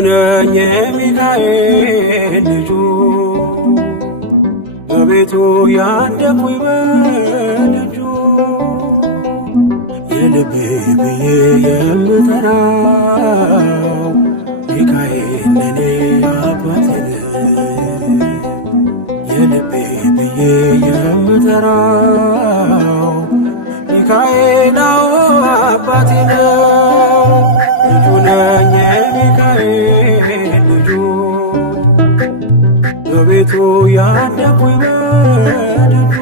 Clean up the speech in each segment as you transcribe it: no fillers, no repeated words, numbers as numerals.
ነኝ የሚካኤል ልጁ በቤቱ ያደኩኝ በልጁ የልቤ ብዬ የምጠራው ሚካኤል ለኔ አባቴ የልቤ ብዬ የምጠራው ሚካኤል አባቴ ነው። ልጁ ነኝ የሚካኤል ልጁ በቤቱ ያደኩኝ በልጁ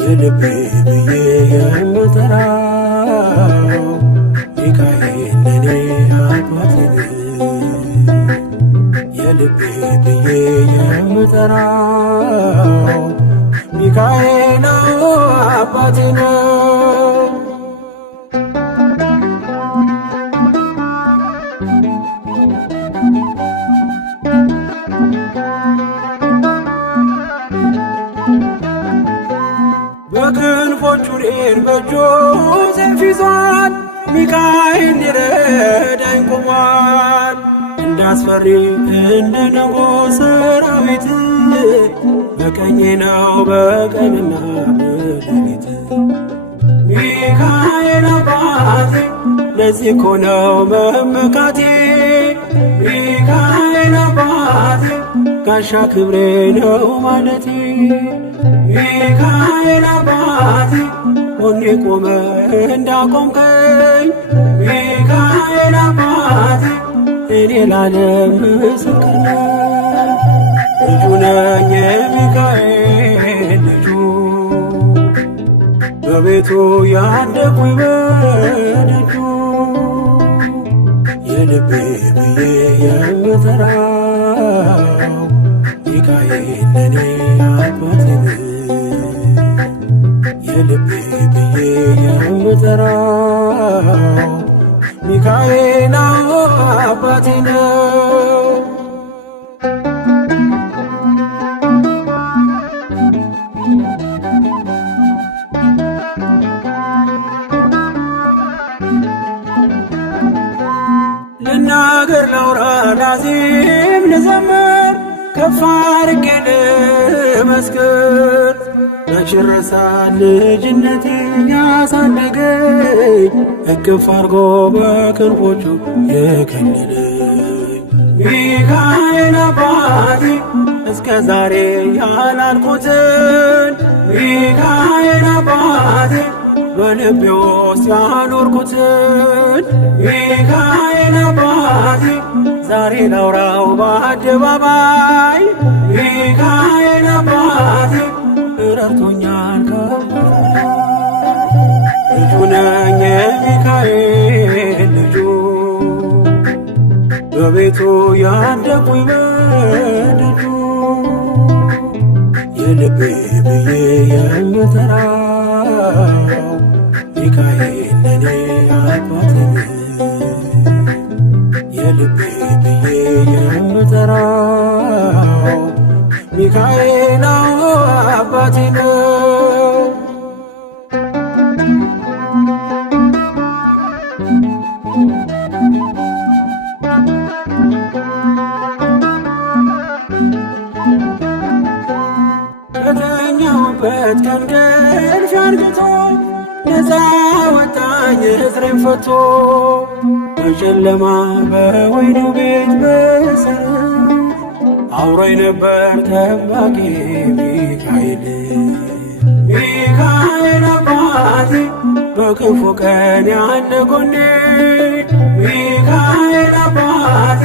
የልቤ ብዬ የምጠራው ሚካኤል ለኔ አባቴ የልቤ ብዬ የምጠራው ሚካኤል አባቴ ነው። በክንፎቹ እኔን በእጁ ሰይፍ ይዟል፣ ሚካኤል ሊረዳኝ ቆሟል። እንዳስፈሪ እንደ ንጉሥ ሰራዊት በቀኜ ነው በቀንና በሌሊት። ሚካኤል አባቴ ለዚህ እኮ ነው መመካቴ። ሚካኤል አባቴ ጋሻ ክብሬ ነው ማለቴ። ሚካኤል አባቴ ሆኔ ቆመ እንዳቆምከኝ። ሚካኤል አባቴ እኔ ላለም ምስክር ነኝ። ልጁ ነኝ የሚካኤል ልጁ በቤቱ ያደኩኝ በልጁ የልቤ ብዬ የምጠራው ሚካኤል ለኔ አባቴ የልቤ ብዬ የምጠራው ሚካኤል አባቴ ነው። ልናገር ላውራ ላዜም ልዘምር ከፍ አድርጌ ልመስክር። መች ረሳል ልጅነቴን ያሳደገኝ እቅፍ አርጎ በክንፎቹ የከለለኝ። ሚካኤል አባቴ እስከ ዛሬ ያላልኩትን ሚካኤል አባቴ በልቤ ውስጥ ያኖርኩትን ሚካኤል አባቴ ዛሬ ላውራው በአደባባይ። ሚካኤል አባቴ ረድቶኛል ከፍ ልጁ ነኝ የሚካኤል ልጁ በቤቱ ያደኩኝ በልጁ የልቤ ብዬ የምጠራው ሚካኤል ለኔ አባቴ የልቤ ብዬ የምጠራው ሚካኤል አባቴ ነው። ከተኛሁበት ከእንቅልፌ አንግቶ ነፃ ወጣኝ እስሬን ፈቶ በጨለማ በወይኑ ቤት በእስር አውሮኝ ነበር ጠባቂ ሚካኤል። ሚካኤል አባቴ በክፉ ቀን ያለ ጎኔ ሚካኤል አባቴ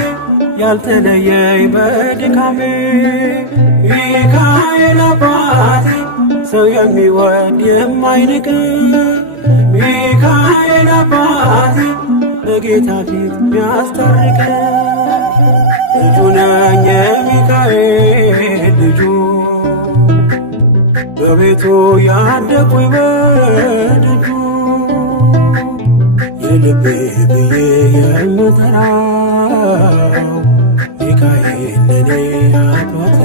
ያልተለየኝ በድካሜ ሚካኤል አባቴ ሰው የሚወድ የማይንቅ ሚካኤል አባቴ በጌታ ፊት ሚያስታርቅ ልጁ ነኝ የሚካኤል ልጁ በቤቱ ያደኩኝ በልጁ የልቤ ብዬ የምጠራው ሚካኤል ለኔ አባቴ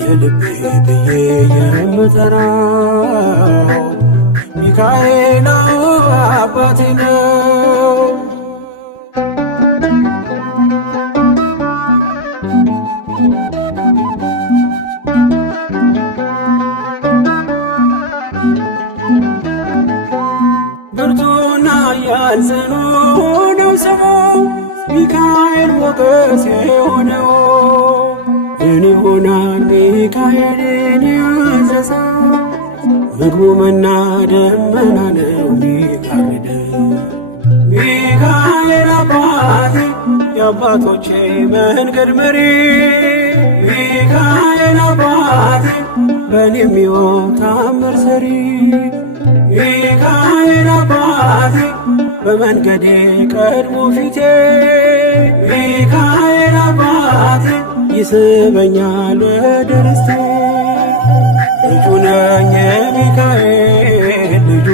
የልቤ ብዬ የምጠራው ሚካኤል አባቴ ነው። ጽኑ ነው ስሙ ሚካኤል ሞገስ የሆነው። ምን ይሆናል ሚካኤልን ያዘዘው? ምግቡ መና ደመና ነው ሚጋርደው። ሚካኤል አባቴ የአባቶቼ መንገድ መሪ፣ ሚካኤል አባቴ በእኔ የሚሆን ታምር ሰሪ፣ ሚካኤል አባቴ በመንገዴ ቀድሞ ፊቴ፣ ሚካኤል አባቴ ይስበኛል ወደ ርስቴ። ልጁ ነኝ የሚካኤል ልጁ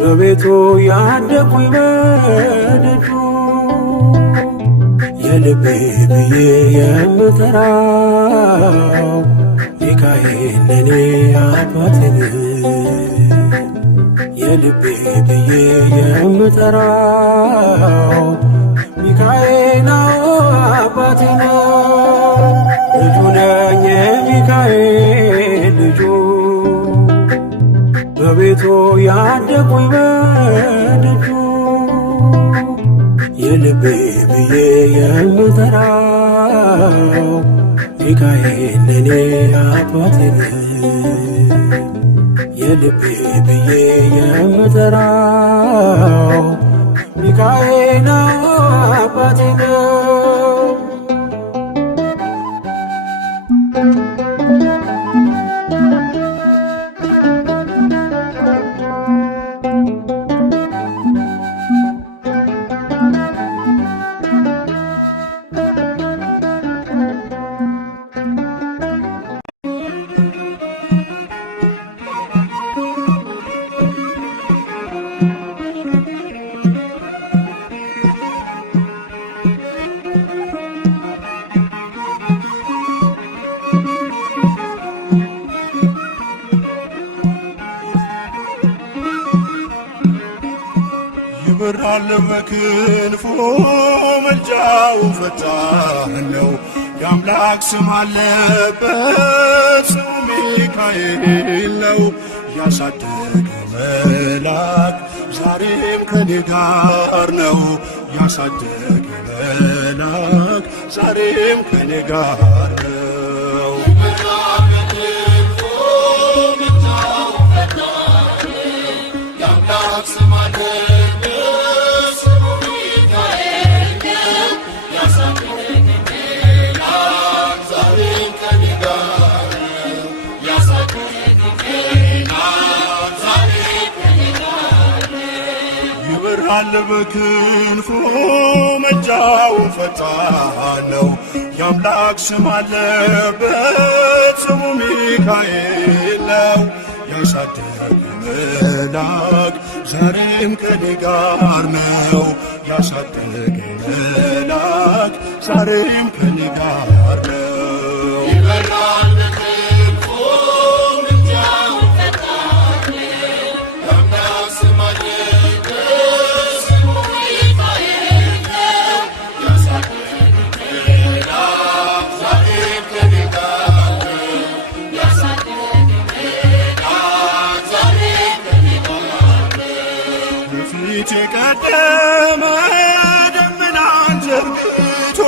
በቤቱ ያደኩኝ በደጁ የልቤ ብዬ የምጠራው ሚካኤል ለኔ አባቴ ነው። የልቤ ብዬ የምጠራው ሚካኤል አባቴ ነው። ልጁ ነኝ የሚካኤል ልጁ በቤቱ ያደኩኝ በደጁ የልቤ ብዬ የምጠራው ሚካኤል ለኔ አባቴ ነው። የልቤ ብዬ የምጠራው ሚካኤል አባቴ ነው። ይበራል በክንፉ መልጃው ፈጣን ነው። የአምላክ ስም አለበት ስሙ ሚካኤል ነው። ያሳደገ መልአክ ዛሬም ከኔ ጋር ነው። ያሳደገ መልአክ ዛሬም ከኔ ጋር ነው። ይበራል በክንፉ መልጃው ፈጣን ነው። የአምላክ ስም አለበት ስሙ ሚካኤል ነው። ያሳደገ መልአክ ዛሬም ከኔ ጋር ነው። ያሳደገ መልአክ ዛሬም ከኔ ጋር ነው። ይበራል በክንፉ መልጃው ፈጣን ነው። የአምላክ ስም አለበት ስሙ ሚካኤል ነው። ያሳደገ መልአክ ዛሬም ከኔ ጋር ነው። ያሳደገ መልአክ ዛሬም ከኔ ጋር ነው። በፊት የቀደመ ደመናን ዘርግቶ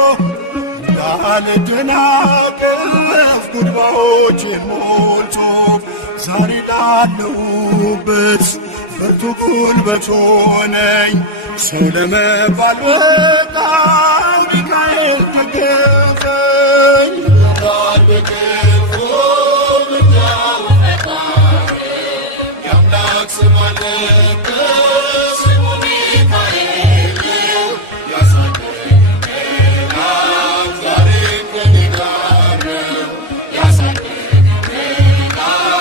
እንዳልደናቀፍ ጉድባዎቼን ሞልቶ ዛሬ ላለሁበት ብርቱ ጉልበት ሆነኝ። ሰው ለመባል በቃው ሚካኤል ደገፈኝ። ይበራል በክንፉ መልጃው ፈጣን ነው። የአምላክ ስም አለበት ስሙ ሚካኤል ነው። ያሳደገ መልአክ ዛሬም ከኔ ጋር ነው። ያሳደገ መልአክ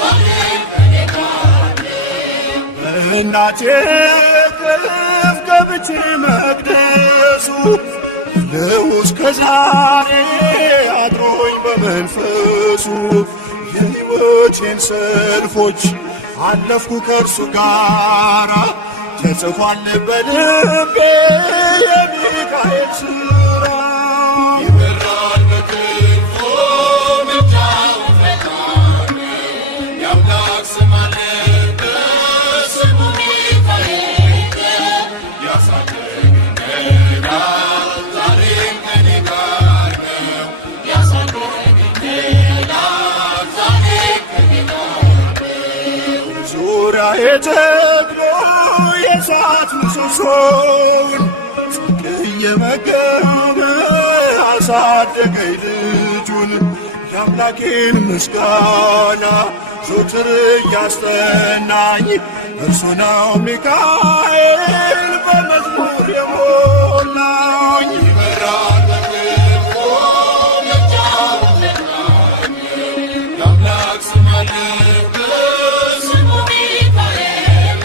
ዛሬም ከኔ ጋር ነው። በእናቴ እቅፍ ገብቼ መቅደሱ ነው እስከ ዛሬ አድሮኝ በመንፈሱ የሕይወቴን ሰልፎች አለፍኩ ከእርሱ ጋራ ተጽፏል በልቤ የሚካኤል ሥራ። ይበራል በክንፉ መልጃው ፈጣን ነው። የአምላክ ስም አለበት ስሙ ሚካኤል ተክሎ የእሳት ምሰሶውን ጽድቅ እየመገበ አሳደገኝ ልጁን የአምላኬን ምስጋና ዘወትር እያስጠናኝ እርሱ ነው ሚካኤል በመዝሙር የሞላኝ። ይበራል በክንፎ ነጫውን ዘናኝ የአምላክ ስም አለበት ስሙ ሚካኤል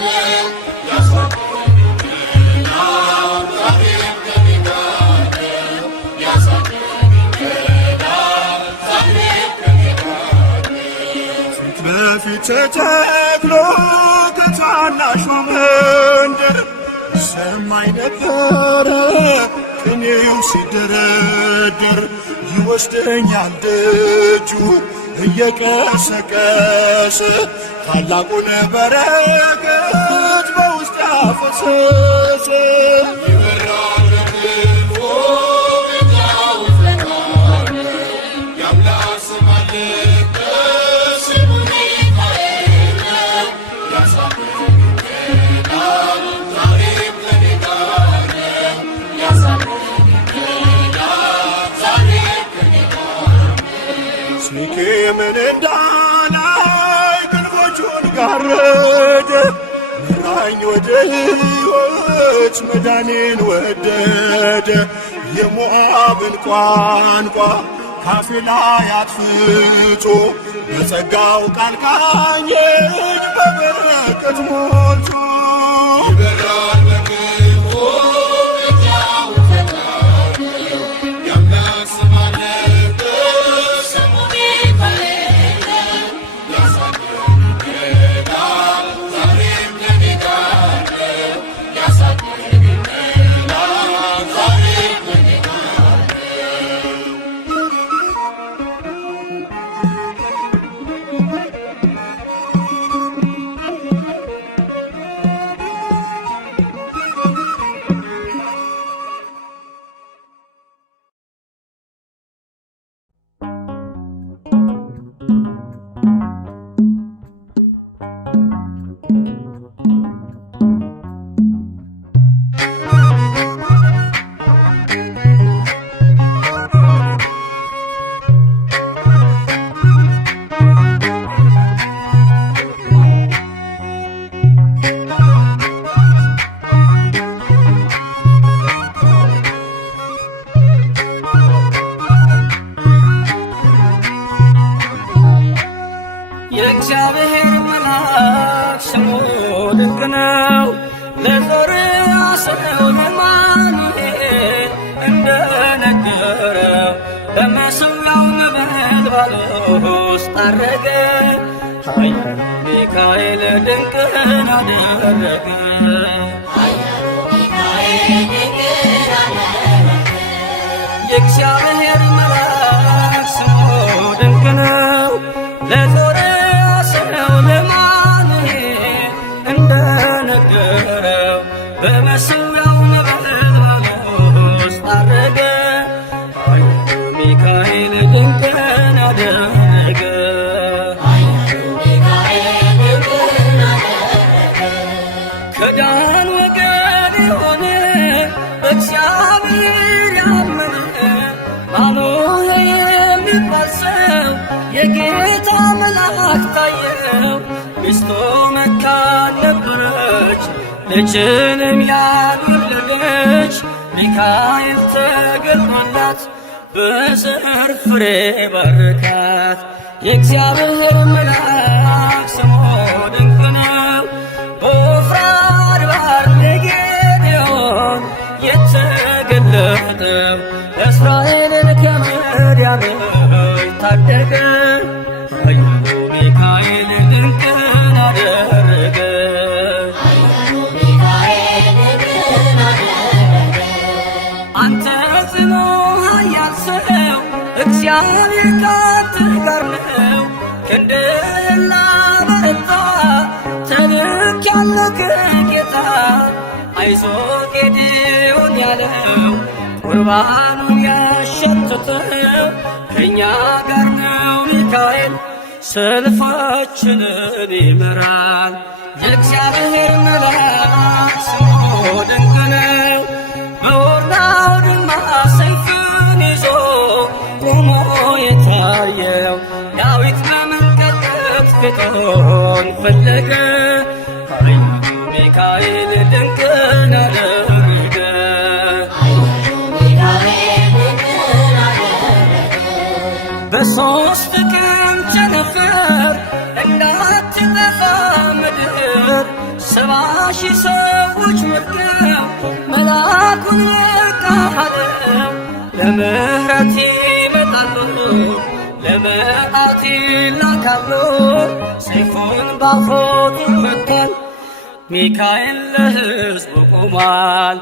ያሳድገኝና ዛሬም ከኔ ጋር ነው ያሳድገኝና ዛሬም ከኔ ጋር ነው። ፊት በፊት ተተክሎ ከታናሿ መንደር ሰማይ ነበረ ቅኔው ሲደረደር ይወስደኛል ደጁ እየቀሰቀሰ ታላቁን በረከት በውስጥ ያፈሰሰ። ይበራል በክንፎ ነጫውን ዘናኝ የአምላክ ስም አለበት ስሙ ሚካኤል ያሳድገኝና ዛሬም ከኔ ጋር ነው ያሳድገኝና ዛሬም ከኔ ጋር ነው። ሲኬምን እንዳላይ ክንፎቹን ጋረደ መራኝ ወደ ሕይወት መዳኔን ወደደ። የሞዓብን ቋንቋ ካፌ ላይ አጥፍቶ በጸጋው ቃል ቃኘኝ በበረከት ሞልቶ። ይበራል በክንፎ ነጫውን ዘናኝ የአምላክ ስም አለበት ስሙ ሚካኤል ያሳድገኝና ዛሬም ከኔ ጋር ነው ያሳድገኝና ዛሬም ከኔ ጋር የእግዚአብሔር መልአክ ስሙ ድንቅ ነው። ለዞርያ ሰው ለማኑኤል እንደነገረው በመሠዊያው ነበልባል ውስጥ አረገ። ኃያሉ ሚካኤል ድንቅን አደረገ። የእግዚአብሔር መልአክ ስሙ ድንቅ ነው። ለዞርያ ሰው ለማኑኤል እንደነገረው በመሠዊያው ነበልባል ውስጥ አረገ። ኃያሉ ሚካኤል ድንቅን አደረገ። ከዳን ወገን የሆነ በእግዚአብሔር ያመነ ማኑሄ የሚባል ሰው የጌታ መልአክ ታየው። ሚስቱ መካን ነበረች፣ ልጅንም ያልወለደች። ሚካኤል ተገልጦላት በዘር ፍሬ ባረካት። የእግዚአብሔር መልአክ ስሙ ድንቅ ነው። በዖፍራ አድባር ለጌዴዎን የተገለጠው እስራኤልን ከምድያም ታደገ። ኃያሉ ሚካኤል ድንቅን አደረገ። አንተ ጽኑ ኃያል ሰው እግዚአብሔር ካንተ ጋር ነው። ክንድህን ላበረታ ተልኬአለሁ ከጌታ። አይዞህ ጌዴዎን ያለው ቁርባኑን ያሸተተው ከእኛ ጋር ነው ሚካኤል ሰልፋችንን ይመራል። የእግዚአብሔር መልአክ ስሙ ድንቅ ነው። በኦርናው ድማ ሰይፉን ይዞ ቆሞ የታየው ዳዊት በመንቀጥቀጥ ፊቱን ፈለገ። ኃያሉ ሚካኤል ድንቅን አደረገ። በሦስት ቀን ቸነፈር እንዳትጠፋ ምድር 70,000 ሰዎች ወድቀው መልአኩን ቃለው ለምሕረት ይመጣሉ ለመዓት ይላካሉ። ሰይፉን ባፎቱ ይመታል ሚካኤል ለሕዝቡ ቆሟል።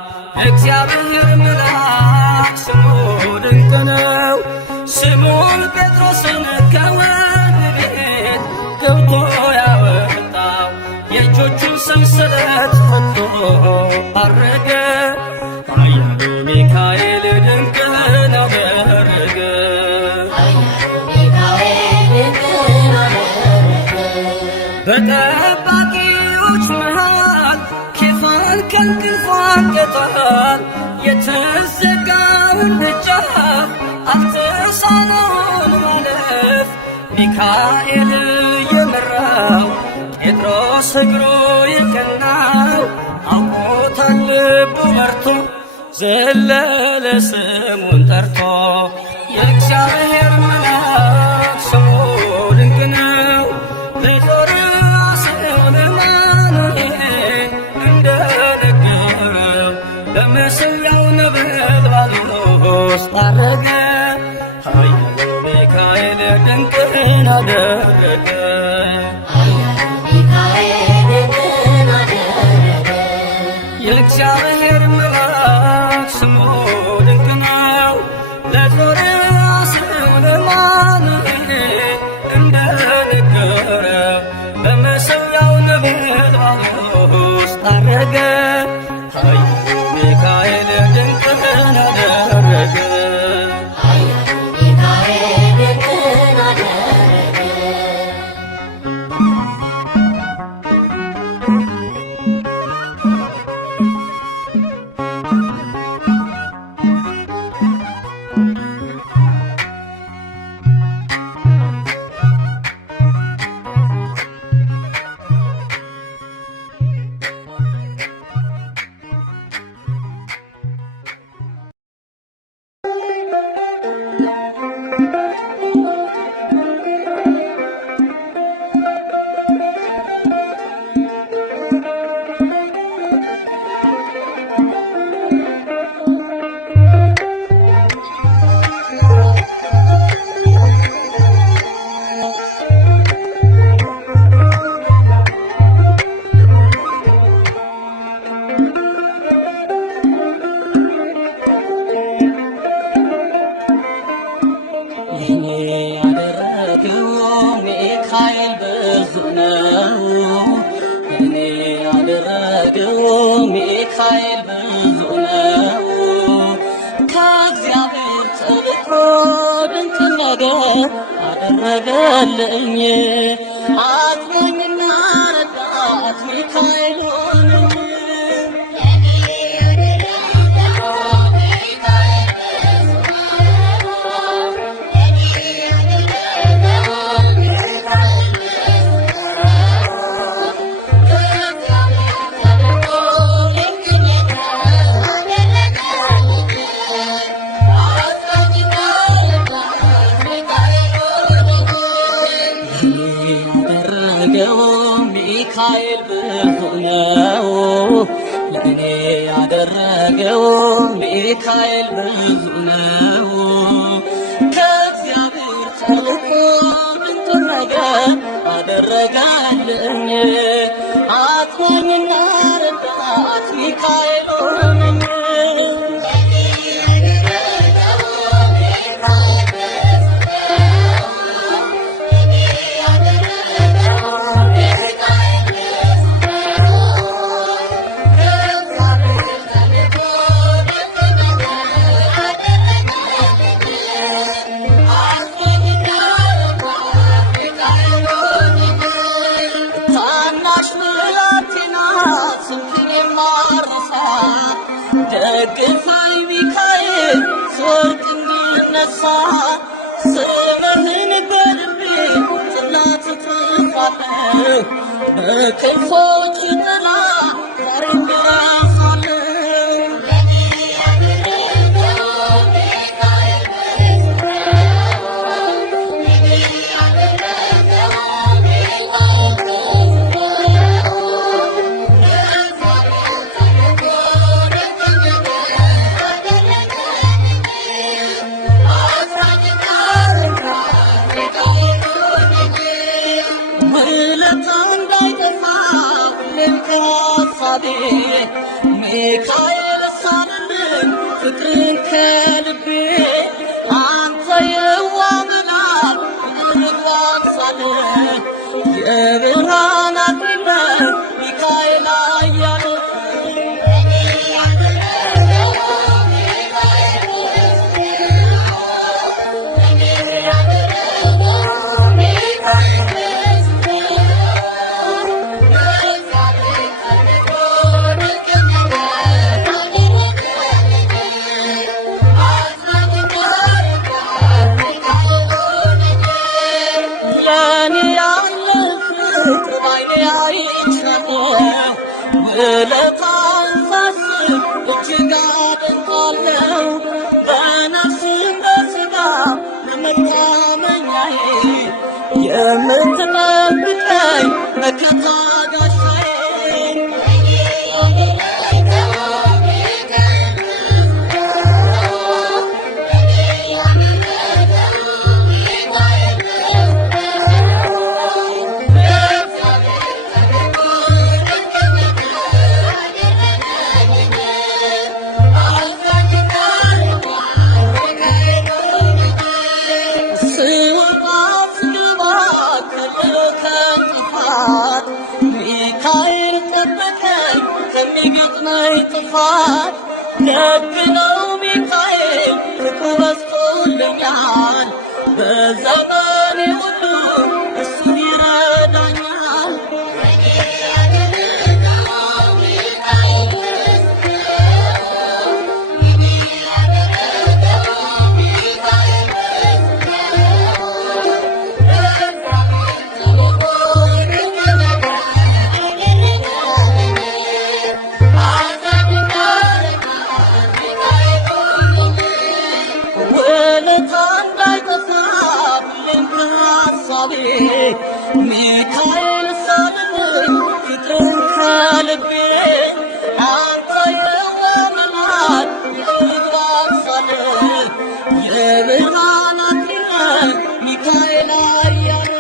እግዚአብሔር መልአክ ስሙ ድንቅ ነው። ስምዖን ጴጥሮስን ከወህኒ ቤት ገብቶ ያወጣው የእጆቹን ሰንሰለት ፈቶ አረገ። ኃያሉ ሚካኤል ድንቅን አደረገ። በጠባቂዎች መሃል ኬፋን ከእንቅልፉ አንቅቷል። የተዘጋውን ደጃፍ አልተሳነውም ማለፍ። ሚካኤል የመራው ጴጥሮስ እግሩ የቀናው አውቆታል ልቡ በርቶ ዘለለ ስሙን ጠርቶ። የእግዚአብሔር መልአክ ስሙ ድንቅ ነው። ለዞርአስር ለማኑኤል እንደነገረው በመሠዊያው ነበልባል ውስጥ አረገ። ኃያሉ ሚካኤል ድንቅን አደረገ። የእግዚአብሔር መልአክ ስሙ ድንቅ ነው። ለዞርአስር ለማኑኤል እንደነገረው በመሠዊያው ነበልባል ውስጥ አረገ። ኃያሉ ሚካኤል ድንቅን አደረገ። ሚካኤል ብዙ ነው። ከእግዚአብሔር ተልኮ ድንቅ ነገር አደረገልኝ። አጽናኝና ረዳት ሚካኤል ሆነኝ። ሚካኤል ብዙ ነው። ለእኔ ያደረገው ሚካኤል ብዙ ነው። ከእግዚአብሔር ተልኮ ድንቅ ነገር አደረገልኝ። አጽናኝና ረዳት ሚካኤል ሆነኝ። ወርቅ እንዲነሳ ስምህን በልቤ ጽላት ጽፋለሁ በክንፎች ጥላ ዛሬም እረሳለሁ። ሚካኤል ሳልልን ፍቅርን ከልቤ አንተ የዋህ መልአክ ፍቅርን ዋሳለ የብርሃን አክሊል ሚካኤል ኃያል ውለታህን ሳስብ እጅግ አደንቃለሁ። በነፍስም በሥጋ መታመኛዬ የምትጠብቀኝ መከታ ጋሻዬ ሚካኤል ጠበቀኝ ከሚገጥመኝ ጥፋት። ደግ ነው ሚካኤል ፍቅሩ በዝቶልኛል። በዘመኔ ሁሉ እሱ ይረዳኛል። ሚካኤል ሳልልን ፍቅርን ከልቤ አንተ የዋህ መልአክ ፍቅርን ዋሳለ የብርሃን አክሊል ሚካኤል ኃያል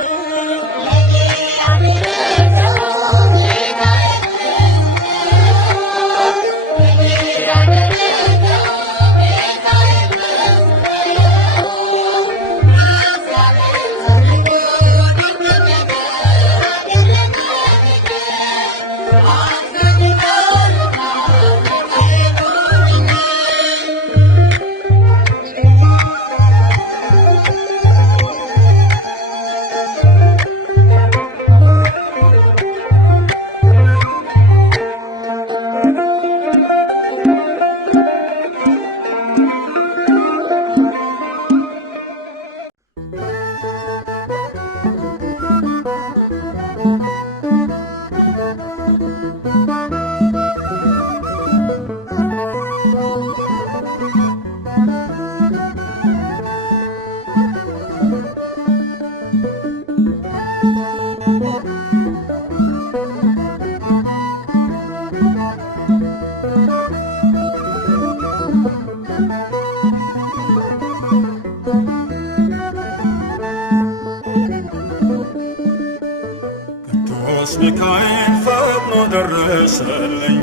ቅዱስ ሚካኤል ፈጥኖ ደረሰልኝ፣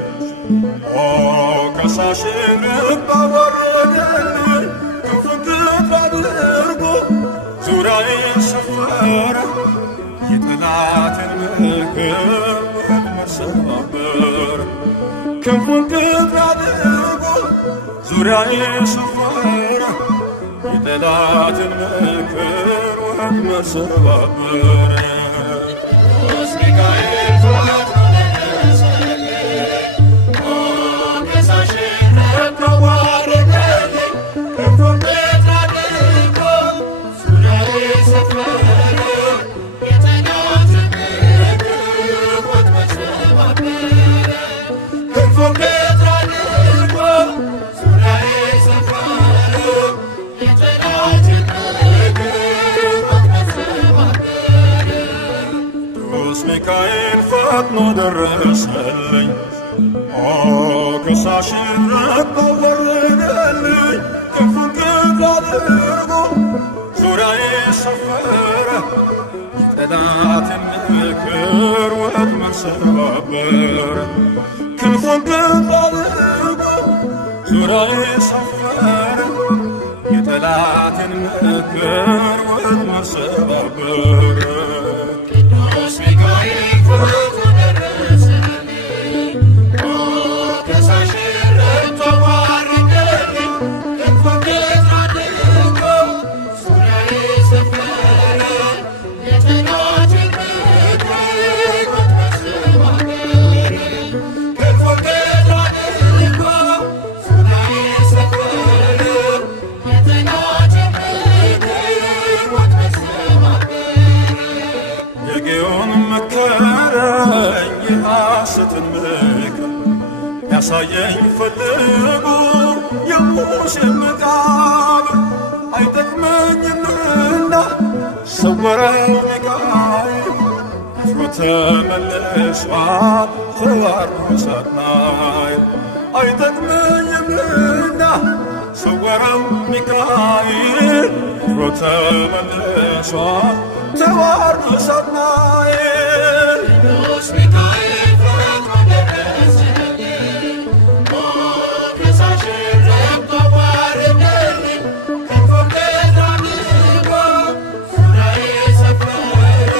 ከሳሽን ልብ አወረደልኝ። ክንፉን ክንፍ አድርጎ ዙሪያዬን ሰፈረ፣ የጠላትን ምክር መሰባበር። ክንፉን ክንፍ አድርጎ ዙሪያዬን ሰፈረ፣ የጠላትን ምክር መሰባበር። ቅዱስ ሚካኤል ፈጥኖ ደረሰልኝ፣ ከሳሽን ልብ አወረደልኝ። ሚካኤል ፈጥኖ ደረሰልኝ። ከሳሽን ረግጦ ወረደልኝ። ክንፉን ክንፍ አድርጎ ዙሪያዬ ሰፈረ። የጠላትን ምክር ወጥመድ ሰባበረ። ክንፉን ክንፍ አድርጎ ዙሪያዬ ሰፈረ። የጠላትን ምክር ወጥመድ ሰባበረ። ቅዱስ ሚካኤል ፈጥኖ ደረሰልኝ። ከሳሽን ረግጦ ወረደልኝ። ክንፉን ክንፍ አድርጎ ዙሪያዬ ሰፈረ። የጠላትን ምክር ወጥመድ ሰባበረ። ክንፉን ክንፍ አድርጎ ዙሪያዬ ሰፈረ። የጠላትን ምክር ወጥመድ ሰባበረ። የጌዮን መከረኝ የሐሰትን ምክር ያሳየኝ ፈልጎ የሙሴን መቃብር አይጠቅመኝምና ሰወረው ሚካኤል አፍሮ ተመልሷል ተዋርዶ ሳጥናኤል አይጠቅመኝምና ሰወረው ሚካኤል አፍሮ ተመልሷል ተዋርዶ ሳጥናኤል። ቅዱስ ሚካኤል ፈጥኖ ደረሰልኝ። ከሳሽን ረግጦ ወረደልኝ። ክንፉን ክንፍ አድርጎ ዙሪያዬ ሰፈረ።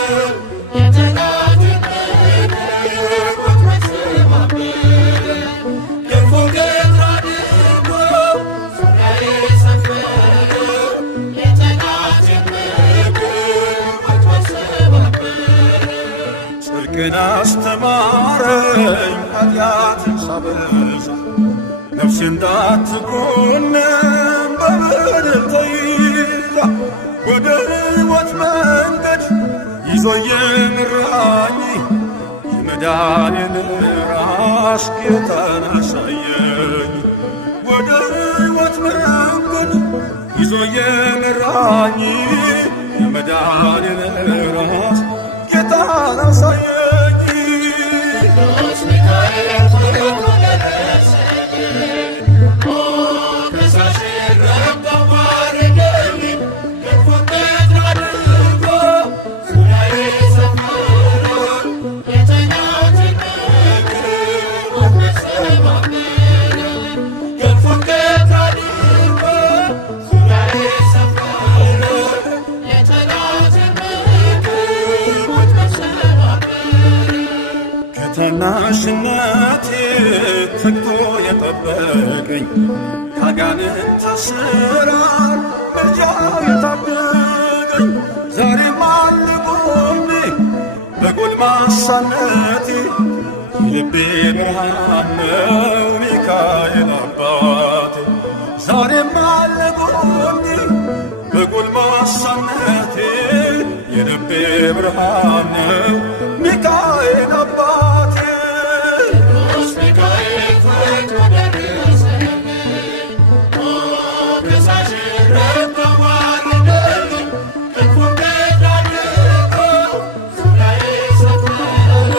የጠላትን ምክር ወጥመድ ሰባበረ። ክንፉን ክንፍ አድርጎ ዙሪያዬ ሰፈረ። የጠላትን ምክር ወጥመድ ሰባበረ። ጽድቅን አስተማረኝ ኃጢአትን ሳበዛ ነፍሴ እንዳትኮነን በበደል ተይዛ ወደ ሕይወት መንገድ ይዞ የመራኝ የመዳኔን ራስ ጌታን አሳየኝ። ወደ ሕይወት መንገድ ይዞ የመራኝ የመዳኔን ራስ ጌታን አሳየኝ። ቅዱስ ሚካኤል ፈጥኖ ደረሰልኝ። ከሳሽን ረግጦ ወረደልኝ። ክንፉን ክንፍ አድርጎ ዙሪያዬ ሰፈረ። የጠላትን ምክር ወጥመድ ሰባበረ። ክንፉን ክንፍ አድርጎ ዙሪያዬ ሰፈረ። የጠላትን ምክር ወጥመድ ሰባበረ። ከታናሽነቴ ተግቶ የጠበቀኝ ከአጋንንት አሰራር ምልጃው የታደገኝ ዛሬም አለ ጎኔ በጎልማሳነቴ የልቤ ብርሃን ነው ሚካኤል አባቴ። ዛሬም አለ ጎኔ በጎልማሳነቴ የልቤ ብርሃን ነው ሚካኤል አባቴ። ቅዱስ ሚካኤል ፈጥኖ ደረሰልኝ። ከሳሽን ረግጦ ወረደልኝ። ክንፉን ክንፍ አድርጎ ዙሪያዬ ሰፈረ።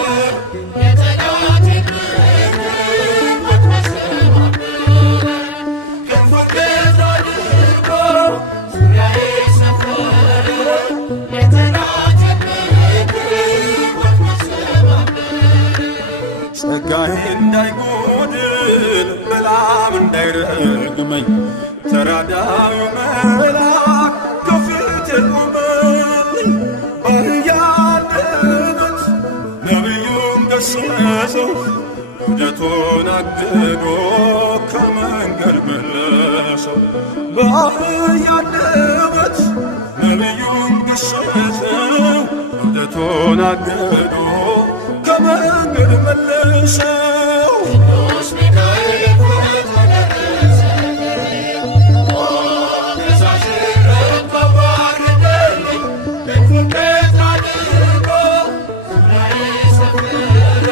የጠላትን ምክር ወጥመድ ሰባበረ። ክንፉን ክንፍ አድርጎ ዙሪያዬ ሰፈረ። የጠላትን ምክር ወጥመድ ሰባበረ። ጸጋዬ እንዳይጎድል በላም እንዳይረግመኝ ተራዳዩ መልአክ ከፊቴ ቆመልኝ። በአህያ አንደበት ነቢዩን ገሠጸው እውነቱን አግዶ ከመንገድ መለሰው። በአህያ አንደበት ነቢዩን ገሠጸው እውነቱን አግዶ ከመንገድ መለሰው። ቅዱስ ሚካኤል ፈጥኖ ደረሰልኝ። ከሳሽን ረግጦ ወረደልኝ። ክንፉን ክንፍ አድርጎ ዙሪያዬ ሰፈረ።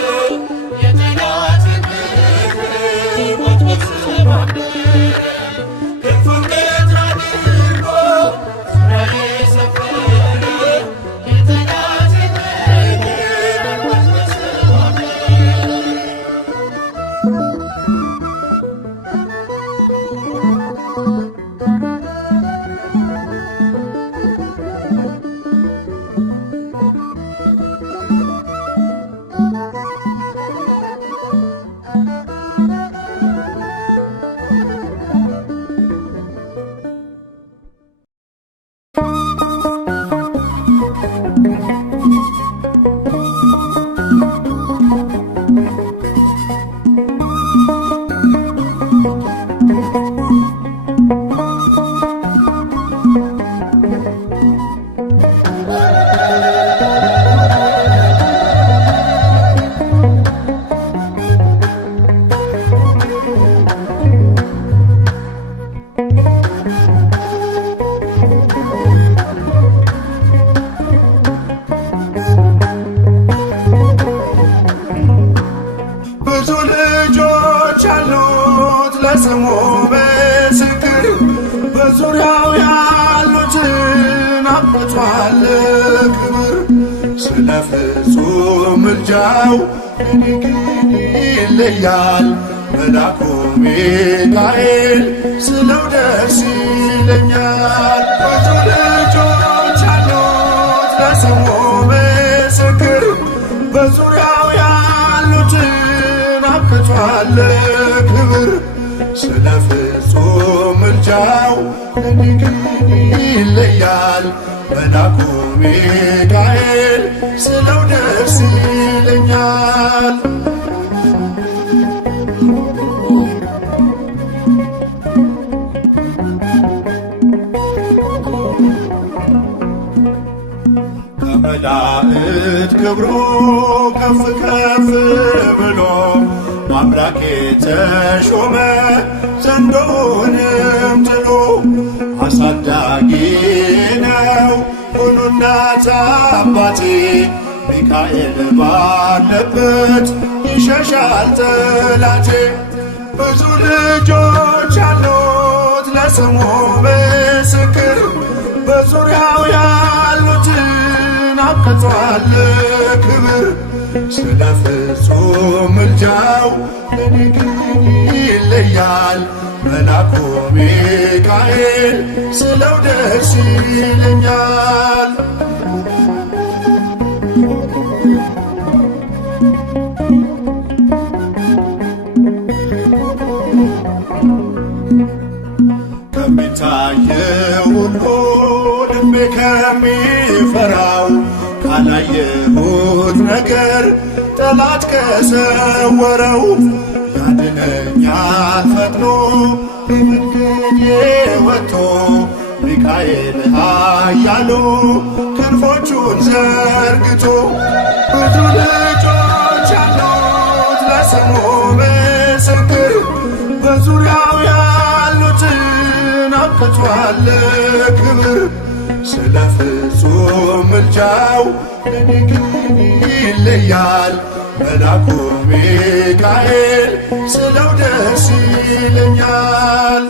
የጠላትን ምክር ወጥመድ ሰባበረ። ክንፉን ክንፍ አድርጎ ዙሪያዬ ሰፈረ። የጠላትን ምክር አብቅቷል ክብር ስለ ፍጹም ምልጃው ከኔ ግን ይለያል መልአኩ ሚካኤል ስለው ደስ ይለኛል። ብዙ ልጆች አሉት ለስሙ ምስክር በዙሪያው ያሉትን አብቅቷል ክብር ስለ ፍጹም ምልጃው ከኔ ግን ይለያል መልአኩ ሚካኤል ስለው ደስ ይለኛል። ከመላእክት ክብሩ ከፍ ከፍ ብሎ በአምላክ የተሾመ ዘንዶውንም ጥሎ አሳዳጊ ነው ሁሉ እናት አባቴ ሚካኤል ባለበት ይሸሻል ጠላቴ። ብዙ ልጆች አሉት ለስሙ ምስክር በዙሪያው ያሉትን አብቅቷል ክብር ስለ ፍጹም ምልጃው ከኔ ግን ይለያል መልአኩ ሚካኤል ስለው ደስ ይለኛል። ከሚታየው ሁሉ ልቤ ከሚፈራው ካላየሁት ነገር ጠላት ከሰወረው ያድነኛል ፈጥኖ በመንገዴ ወጥቶ ሚካኤል ኃያሉ ክንፎቹን ዘርግቶ። ብዙ ልጆች አሉት ለስሙ ምስክር በዙሪያው ያሉትን አብቅቷል ክብር ስለ ፍጹም ምልጃው ከኔ ግን ይለያል መልአኩ ሚካኤል ስለው ደስ ይለኛል።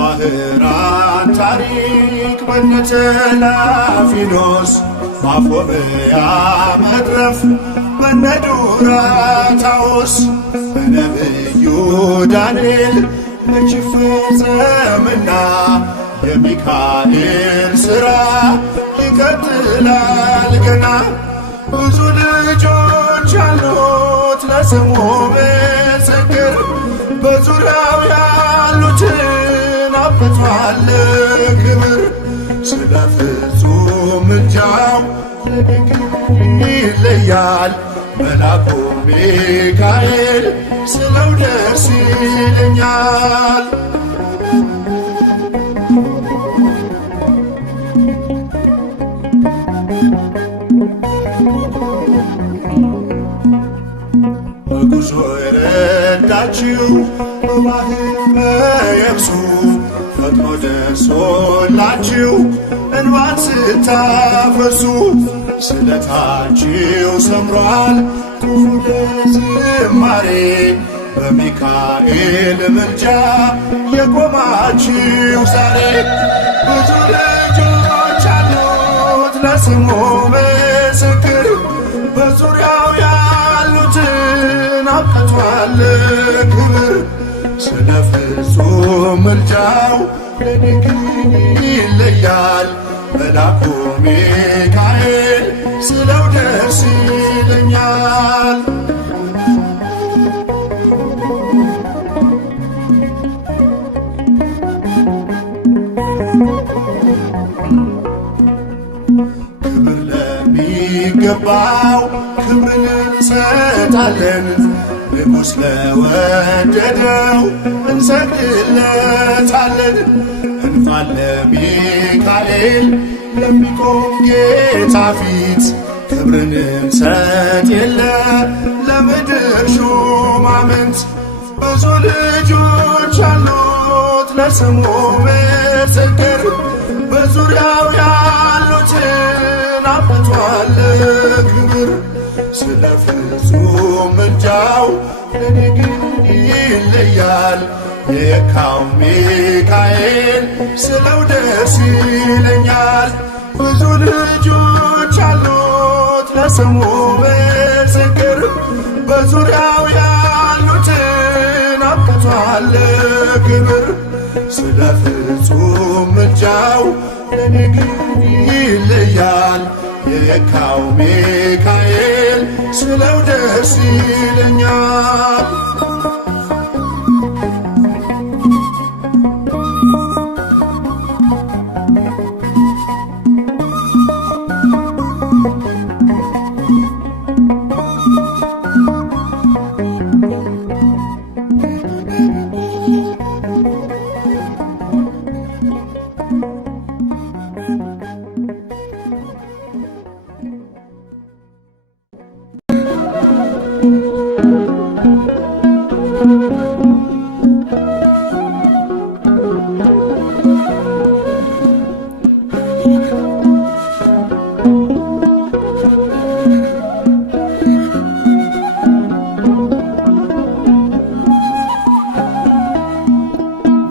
በባህራን ታሪክ በነ ተላፊኖስ ማፎብያ መትረፍ በነ ዱራታዎስ በነቢዩ ዳንኤል መች ፈጸምና የሚካኤል ሥራ ይቀጥላል ገና። ብዙ ልጆች አሉት ለስሙ ምስክር በዙሪያው ያሉትን አብቅቷል ክብር ስለ ፍጹም ምልጃው ከኔ ግን ይለያል መልአኩ ሚካኤል ስለው ደስ ይለኛል። በጉዞ የረዳችው በባህር በየብሱ ፈጥኖ ደርሶላችሁ እንባን ስታፈሱ ስለታችሁ ሰምሯል ክፉ ለዝማሬ በሚካኤል ምልጃ የቆማችሁ ዛሬ። ብዙ ልጆች አሉት ለስሙ ምስክር በዙሪያው ያሉትን አብቅቷል ክብር ስለ ፍጹም ምልጃው ከኔ ግን ይለያል መልአኩ ሚካኤል ስለው ደስ ይለኛል። ክብር ለሚገባው ክብርን እንሰጣለን ንጉሥ ለወደደው እንሰግድለታለን። እንኳን ለሚካኤል ለሚቆም ጌታ ፊት ክብርን እንሰጥ የለ ለምድር ሹማምንት። ብዙ ልጆች አሉት ለስሙ ምስክር በዙሪያው ያሉትን አብቅቷል ክብር ስለ ፍጹም ምልጃው ለኔ ግን ይለያል። የካው ሚካኤል ስለው ደስ ይለኛል። ብዙ ልጆች አሉት ለስሙ ምስክር፣ በዙሪያው ያሉትን አብቅቷል ክብር። ስለ ፍጹም ምልጃው ለኔ ግን ይለያል። የካው ሚካኤል ስለው ደስ ይለኛል።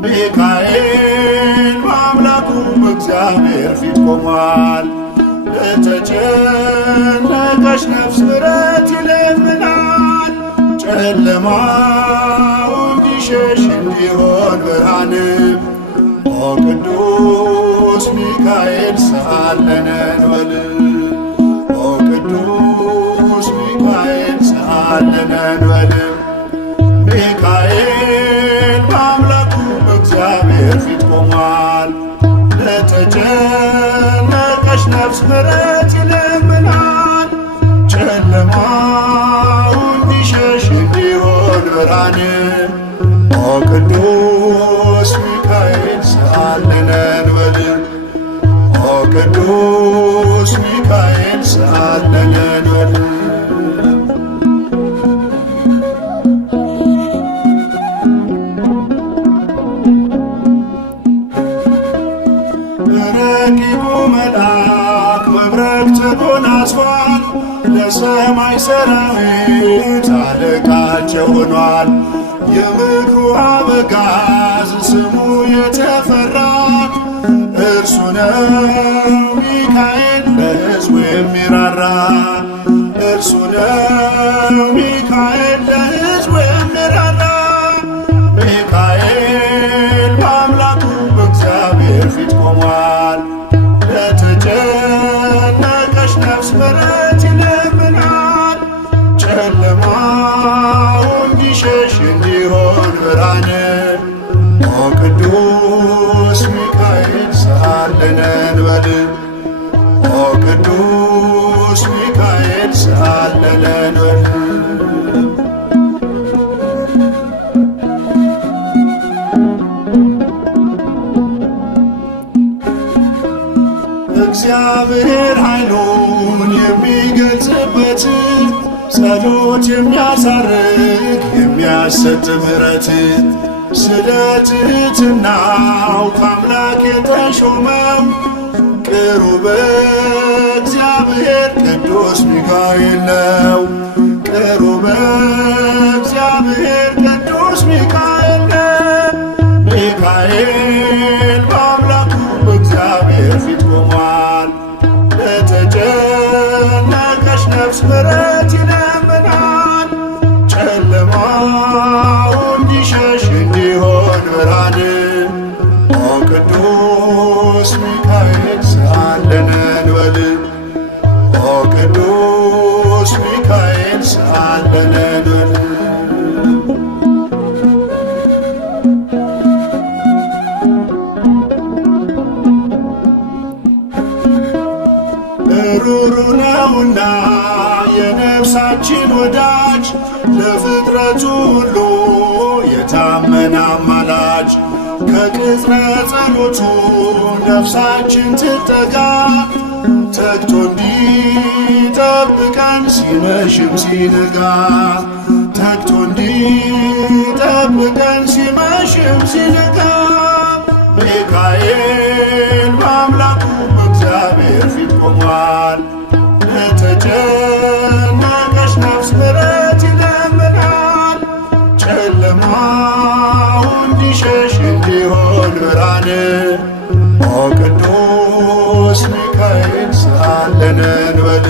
ሚካኤል በአምላኩ በእግዚአብሔር ፊት ቆሟል። ለተጨነቀች ነፍስ ምሕረት ይለምናል። ጨለማው እንዲሸሽ እንዲሆን ብርሃን። ኦ ቅዱስ ሚካኤል ሰአለነ እንበል። ኦ ቅዱስ ሚካኤል ሰአለነ እንበል። ሚካኤል በአምላኩ በእግዚአብሔር ፊት ቆሟል። ለተጨነቀች ነፍስ ምሕረት ይለምናል። ጨለማው እንዲሸሽ እንዲሆን ብርሃን። ኦ ቅዱስ ሚካኤል ሰአለነ እንበል። ኦ ቅዱስ ሚካኤል ሰአለነ እንበል። ረቂቁ መልአክ መብረቅ ተጎናጽፏል። ለሰማይ ሰራዊት አለቃቸው ሆኗል። የምክሩ አበጋዝ ስሙ የተፈራ እርሱ ነው ሚካኤል ለሕዝቡ የሚራራ። እርሱ ነው ሚካኤል ለሕዝቡ የሚራራ። ሚካኤል በአምላኩ በእግዚአብሔር ፊት ቆሟል። ለተጨነቀች ነፍስ ምሕረት ይለምናል። ጨለማው እንዲሸሽ እንዲሆን ብርሃን። ኦ ቅዱስ ሚካኤል ሰአለነ እንበል። ኦ ቅዱስ ሚካኤል ሰአለነ እንበል። እግዚአብሔር ኃይሉን የሚገልጽበት ጸሎት የሚያሳርግ የሚያሰጥ ምሕረት ስለ ትሕትናው ከአምላክ የተሾመው ቅሩበ እግዚአብሔር ቅዱስ ሚካኤል ነው። ቅሩበ እግዚአብሔር ቅዱስ ሚካኤል ነው። ሚካኤል በአምላኩ በእግዚአብሔር ፊት ቆሟል። ለተጨነቀች ነፍስ ምሕረት ይለምናል። ጨለማው እንዲሸሽ እንዲሆን ብርሃን። ኦ ቅዱስ ሚካኤል ሰአለነ እንበል። ኦ ቅዱስ ሚካኤል ሰአለነ እንበል። ሩሩ ነውና የነፍሳችን ወዳጅ ለፍጥረቱ ሁሉ የታመነ አማላጅ። ከቅጽረ ጸሎቱ ነፍሳችን ትጠጋ ተግቶ እንዲጠብቀን ሲመሽም ሲነጋ። ተግቶ እንዲጠብቀን ሲመሽም ሲነጋ። ሚካኤል በአምላኩ በእግዚአብሔር ፊት ቆሟል። ለተጨነቀ ጨለማው እንዲሸሽ እንዲሆን ብርሃን ኦ ቅዱስ ሚካኤል ስአለነ እንበል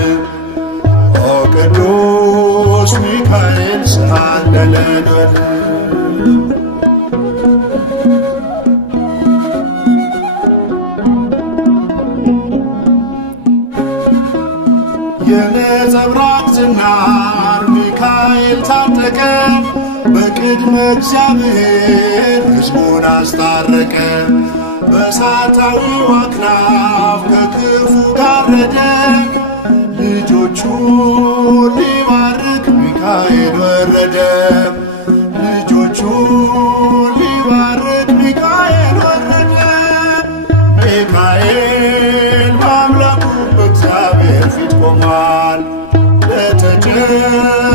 ኦ ቅዱስ ሚካኤል ስአለነ እንበል የነጸብራቅ ዝናር ሚካኤል ታጠቀ በቅድመ እግዚአብሔር ሕዝቡን አስታረቀ በእሳታዊው አክናፍ ከክፉ ጋረደ ልጆቹን ሊባርክ ሚካኤል ወረደ ልጆቹን ሊባርክ ሚካኤል ወረደ ሚካኤል በአምላኩ በእግዚአብሔር ፊት ቆሟል ለተጨነቀች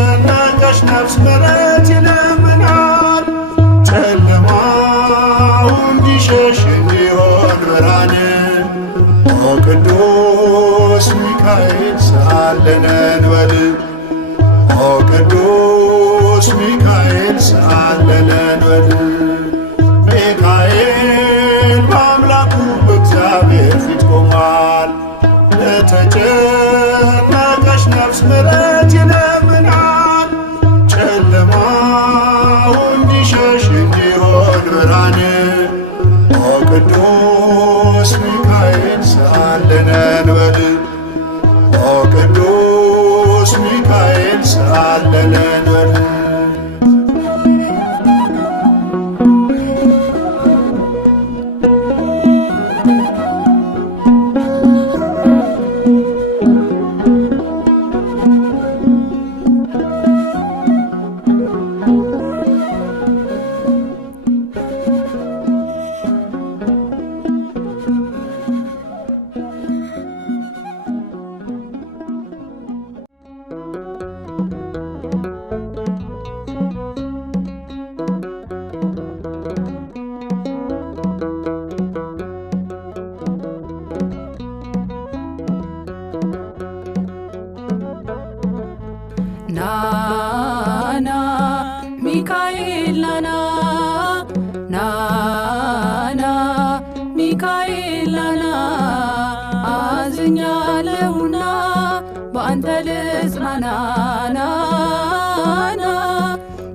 ነፍስ ምሕረት ይለምናል ጨለማው እንዲሸሽ እንዲሆን ብርሃን ኦ ቅዱስ ሚካኤል ስአለነ እንበል ኦ ቅዱስ ሚካኤል ስአለነ እንበል ሚካኤል በአምላኩ በእግዚአብሔር ፊት ቆሟል ለተጨነቀች ነፍስ ምሕረት ይለምናል ጨለማው እንዲሸሽ እንዲሆን ብርሃን ኦ ቅዱስ ሚካኤል ስአለነ እንበል ኦ ቅዱስ ሚካኤል ስአለነ እንበል ናና ሚካኤል ናና ናና ሚካኤል ናና አዝኛለሁና በአንተ ልጽናና ናና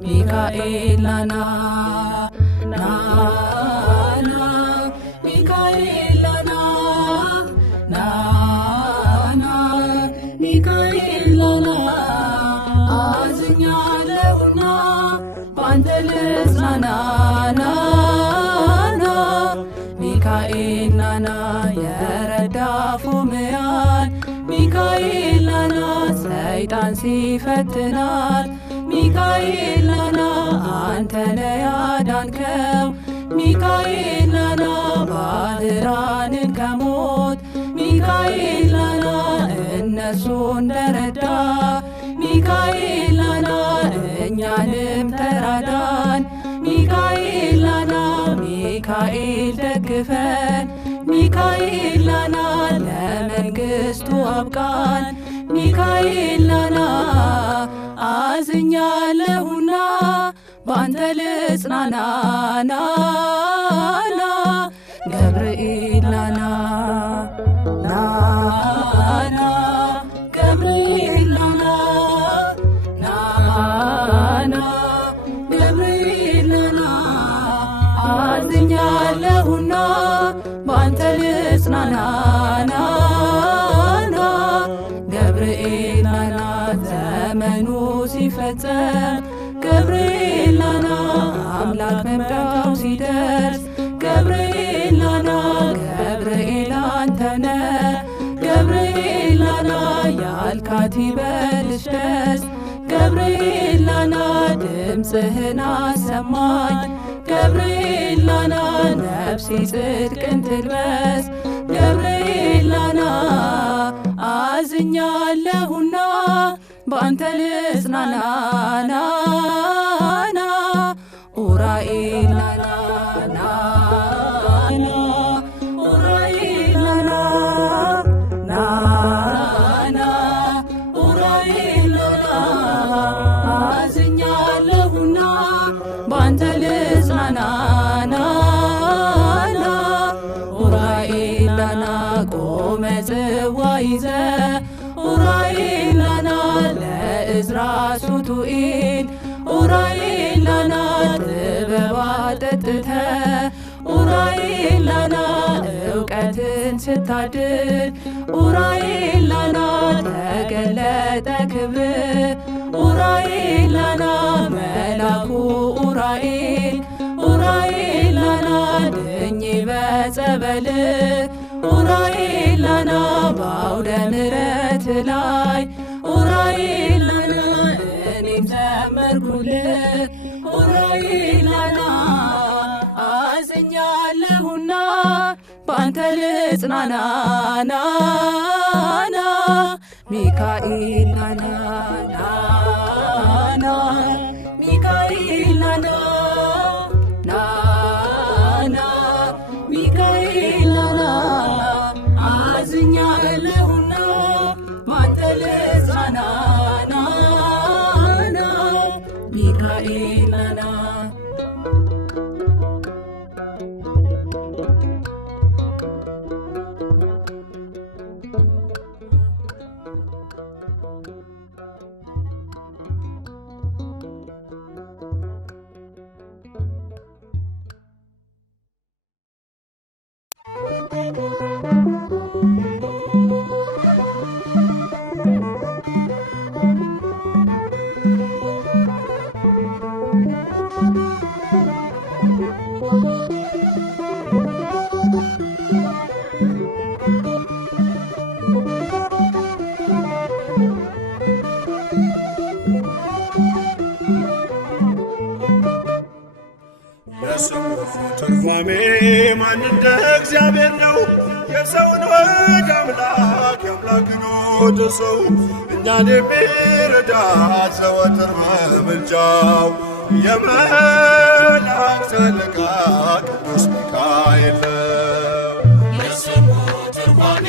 ሚካኤል ናና ናና ሚካኤል ናና ናና ሚካኤል ናና አዝኛለሁና በአንተ ልጽናና ናና ሚካኤል ናና የረዳፉ ምያን ሚካኤል ናና ሰይጣን ሲፈትናል ሚካኤል ናና አንተነ ያዳንከው ሚካኤል ናና ባህራንን ከሞት ሚካኤል ናና እነሱ እንደረዳ ሚካኤል ናና እኛንም ተራዳን ሚካኤል ናና ሚካኤል ደግፈን ሚካኤል ናና ለመንግሥቱ አብቃን ሚካኤል ናና አዝኛለሁና በአንተ ልጽናና ናና ገብርኤል ናና ናና ገብርኤል ናና ናና ገብርኤል ናና አዝኛለሁና በአንተ ልጽናና ናና ገብርኤል ናና ዘመኑ ሲፈጸም ገብርኤል ናና አምላክ መምጫው ሲደርስ ገብርኤል ናና ገብርኤል አንተነ ገብርኤል ናና ያልካት ይበልሽ ደስ ገብርኤል ናና ድምፅህን አሰማኝ ገብርኤል ናና ነፍሴ ጽድቅን ትልበስ ገብርኤል ናና አዝኛለሁና በአንተ ልጽናና ናና ኡራኤል ናና ናና ኡራኤል ናና ናና ኡራኤል ናና አዝኛለሁና ባንተ ልጽናና ናና ኡራኤል ላና ቆመ ጽዋ ይዘ ኡራኤል ላና ለእዝራ ሱቱኤል ኡራኤል ላና ጥበብ አጠጥተ ኡራኤል ላና እውቀትን ስታድል ኡራኤል ላና ተገለጠ ክብር ኡራኤል ላና መላኩ ኡራኤል ኡራኤል ላና ድኜ በጸበል ኡራኤል ላና በአውደ ምሕረት ላይ ኡራኤል ላና እኔም ዘመርኩልህ ኡራኤል ላና አዝኛለሁና ባንተ ልጽናና ናና ሚካኤል ላና ናና ሚካኤል ላና ናና ሚካኤል ላና አዝኛለሁና ባንተ ልጽናና ናና ሚካኤል ላና የስሙ ትርጓሜ ማን እንደ እግዚአብሔር ነው? የሰውን ወደ አምላክ የአምላክን ወደ ሰው እኛን የሚረዳ ዘወትር በምልጃው የመላእክት አለቃ ቅዱስ ሚካኤል ነው። የስሙ ትርጓሜ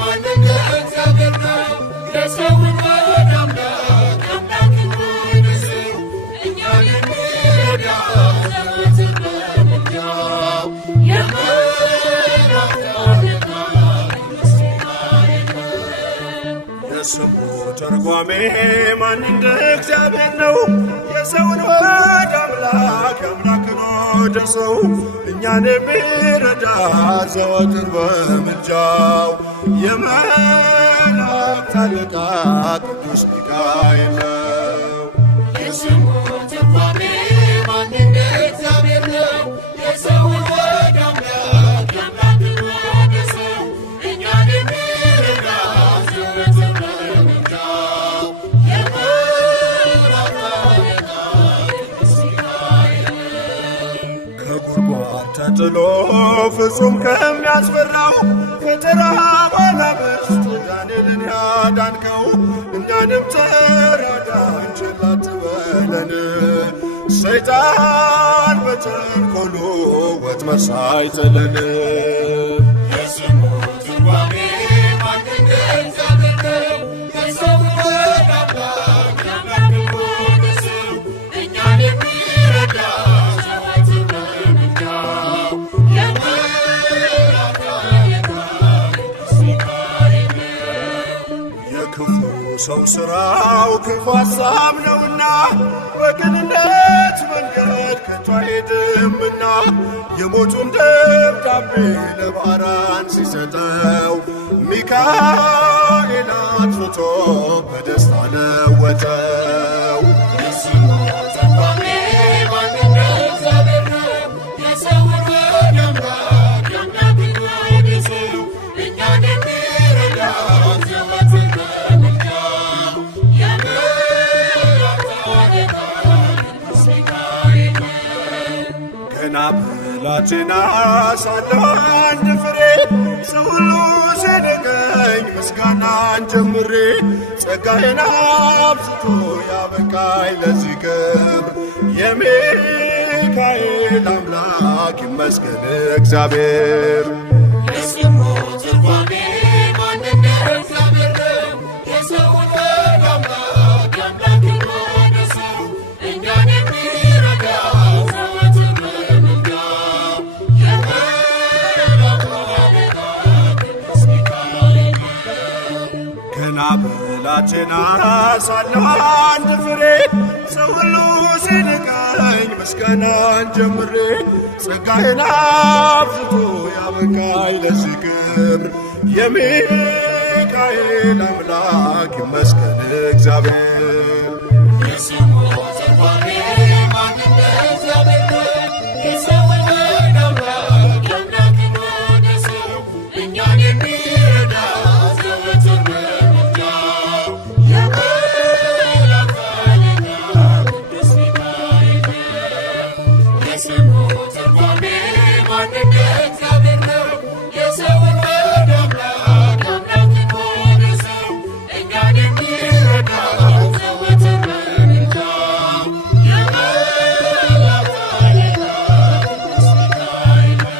ማን እንደ እግዚአብሔር ነው? የሰውን ወደ አምላክ የአምላክን ወደ ሰው እኛን የሚረዳ ዘወትር በምልጃው የመላእክት አለቃ ቅዱስ ሚካኤል ነው። የስሙ ትርጓሜ ማን እንደ እግዚአብሔር ነው? የሰውን ወደ አምላክ የአምላክን ወደ ሰው እኛን የሚረዳ ዘወትር በምልጃው የመላእክት አለቃ ቅዱስ ሚካኤል ነው። የስሙ ትርጓሜ ማን እንደ እግዚአብሔር ነው? የሰውን ወደ አምላክ የአምላክን ወደ ሰው እኛን የሚረዳ ዘወትር በምልጃው የመላእክት አለቃ ቅዱስ ሚካኤል ነው። ከጉድጓድ ተጥሎ ፍጹም ከሚያስፈራው ከተራራ አናብስት ዳንኤልን ያዳንከው እኛንም ተራዳን ችላ አትበለን። ሰይጣን በተንኰሉ ወጥመድ ሳይጥለን የስሙ ትርጓሜ ማን እንደ እግዚአብሔር ነው? የሰውን ወደ አምላክ የአምላክን ወደ ሰው እኛን የሚረዳ ዘወትር በምልጃው የመላእክት አለቃ ቅዱስ ሚካኤል ነው። የክፉ ሰው ሥራው ክፉ ሐሳብ ነውና በቅንነት መንገድ ከቶ አይሄድምና የሞቱን ደብዳቤ ለባራን ሲሰጠው ሚካኤል አጥፍቶ በደስታ ለወጠው። የስሙ ትርጓሜ ማን እንደ እግዚአብሔር ነው? የሰውን ወደ አምላክ የአምላክን ወደ ሰው እኛን የሚረዳ ዘወትር በምልጃው የመላእክት አለቃ ቅዱስ ሚካኤል ነው። ገና ብላቴና ሳለሁ አንድ ፍሬ ሰው ሁሉ ሲያደንቀኝ ምስጋናን ጀምሬ ጸጋዬን አብዝቶ ያበቃኝ ለዚህ ክብር የሚካኤል አምላክ ይመስገን እግዚአብሔር። የስሙ ትርጓሜ ማን እንደ እግዚአብሔር ነው? የሰውን ወደ አምላክ የአምላክን ወደ ሰው እኛን የሚረዳ ብላቴና ሳለሁ አንድ ፍሬ ሰው ሁሉ ሲንቀኝ ምስጋናን ጀምሬ ጸጋዬን አብዝቶ ያበቃኝ ለዚህ ክብር የሚካኤል አምላክ ይመስገን እግዚአብሔር። የስሙ ትርጓሜ ማን እንደ እግዚአብሔር ነው? የሰውን ወደ አምላክ የአምላክን ወደ ሰው እኛን የሚረዳ ዘወትር በምልጃው የመላእክት አለቃ ቅዱስ ሚካኤል ነው። የስሙ ትርጓሜ ማን እንደ እግዚአብሔር ነው? የሰውን ወደ አምላክ የአምላክን ወደ ሰው እኛን የሚረዳ ዘወትር በምልጃው የመላእክት አለቃ ቅዱስ ሚካኤል ነው።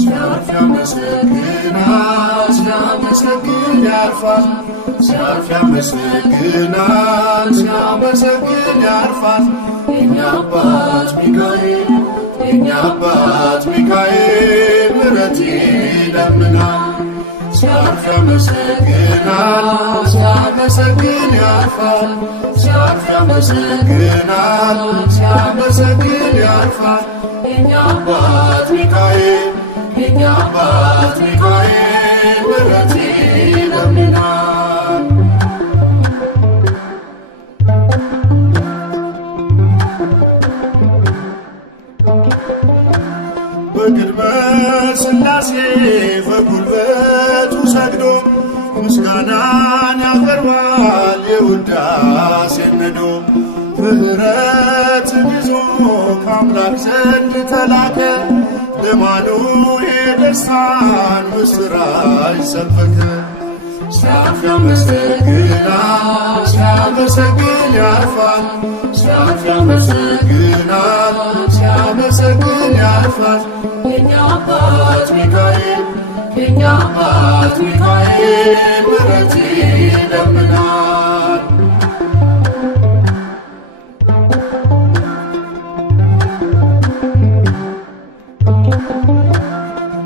ሲያልፍ ያመሰግናል ሲያመሰግን ያልፋል ሲያልፍ ያመሰግናል ሲያመሰግን ያልፋል የእኛ አባት ሚካኤል የእኛ አባት ሚካኤል ምሕረት ይለምናል። ሲያልፍ ያመሰግናል ሲያመሰግን ያልፋል ሲያልፍ ያመሰግናል ሲያመሰግን ያልፋል የእኛ አባት ሚካኤል የእኛ አባት ሚካኤል ምሕረት ይለምናል። በቅድመ ሥላሴ በጉልበቱ ሰግዶ ምስጋናን ያቀርባል የውዳሴን ነዶ ምሕረትን ይዞ ከአምላክ ዘንድ ተላከ ለአማኑኤል ደስታን ምስራች ሰበከ። ሲያልፍ ያመሰግናል ሲያመሰግን ያልፋል ሲያልፍ ያመሰግናል ሲያመሰግን ያልፋል የእኛ አባት ሚካኤል የእኛ አባት ሚካኤል ምሕረት ይለምናል።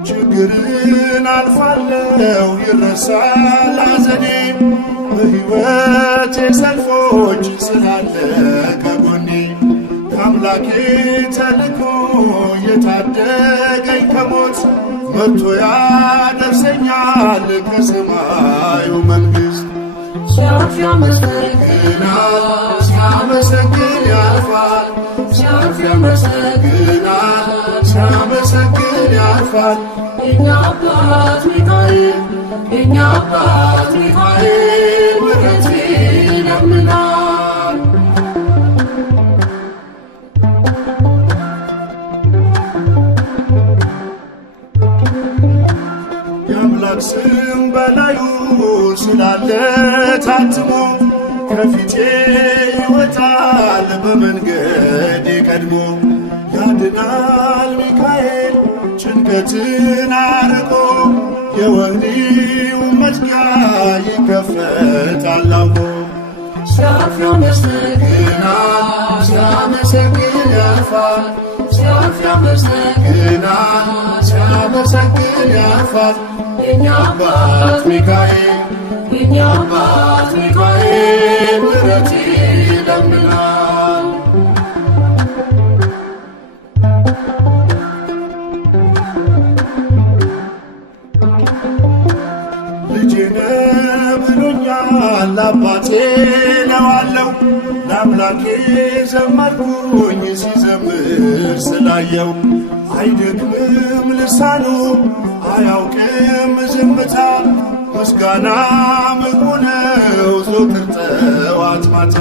ችግርን አልፋለሁ ይረሳል ሐዘኔ በሕይወቴ ሰልፎች ስላለ ከጎኔ ከአምላኬ ተልኮ የታደገኝ ከሞት መጥቶ ያደርሰኛል ከሰማዩ መንግሥት። ሲያልፍ ያመሰግናል ሲያመሰግን ያልፋል ሲያልፍ ያመሰግናል ሲያመሰግን ያልፋል የእኛ አባት ሚካኤል የእኛ አባት ሚካኤል ምሕረት ይለምናል። የአምላክ ስም በላዩ ስላለ ታትሞ ከፊቴ ይወጣል በመንገዴ ቀድሞ ያድናል ሚካኤል ጭንቀትን አርቆ የወህኒው መዝጊያ ይከፈታል አውቆ። ሲያልፍ ያመሰግናል ሲያመሰግን ያልፋል ሲያልፍ ያመሰግናል ሲያመሰግን ያልፋል የእኛ አባት ሚካኤል የእኛ አባት ሚካኤል ምሕረት ይለምናል። ልጄ ነህ ብሎኛል አባቴ እለዋለሁ ለአምላኬ ዘመርኩኝ ሲዘምር ስላየው አይደክምም ልሳኑ አያውቅም ዝምታ ምስጋና ምግቡ ነው ዘወትር ጠዋት ማታ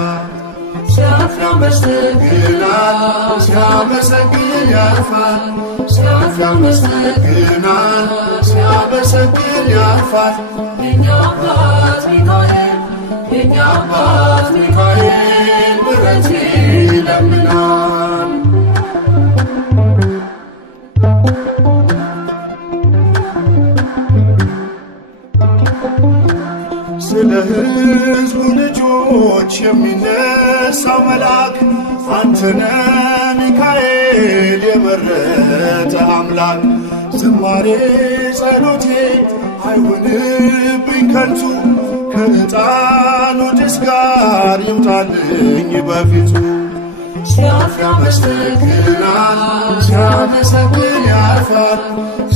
ሲያልፍ ያመሰግናል ሲያመሰግን ያልፋል ሲያልፍ ያመሰግናል ሲያመሰግን ያልፋል የኛ አባት ሚካኤል የኛ አባት ሚካኤል ምሕረት ይለምናል ስለ ሕዝቡ ልጆች የሚነሳው መልአክ አንተነ ሚካኤል የመረጠ አምላክ ዝማሬ ጸሎቴ አይሁንብኝ ከንቱ ከዕጣኑ ጭስ ጋር ይምጣልኝ በፊቱ ሲያልፍ ያመሰግናል ሲያመሰግን ያልፋል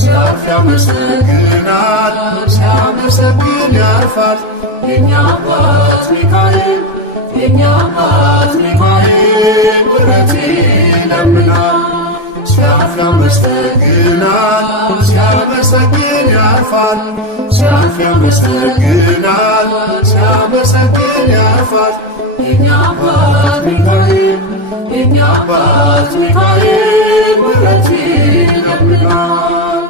ሲያልፍ ያመሰግናል ሲያመሰግን ያልፋል የኛ አባት ሚካኤል የኛ አባት ሚካኤል ምሕረት ይለምናል ሲያልፍ ያመሰግናል ሲያመሰግን ያልፋል ሲያልፍ ያመሰግናል ሲያመሰግን ያልፋል የኛ አባት ሚካኤል የኛ አባት ሚካኤል ምሕረት ይለምናል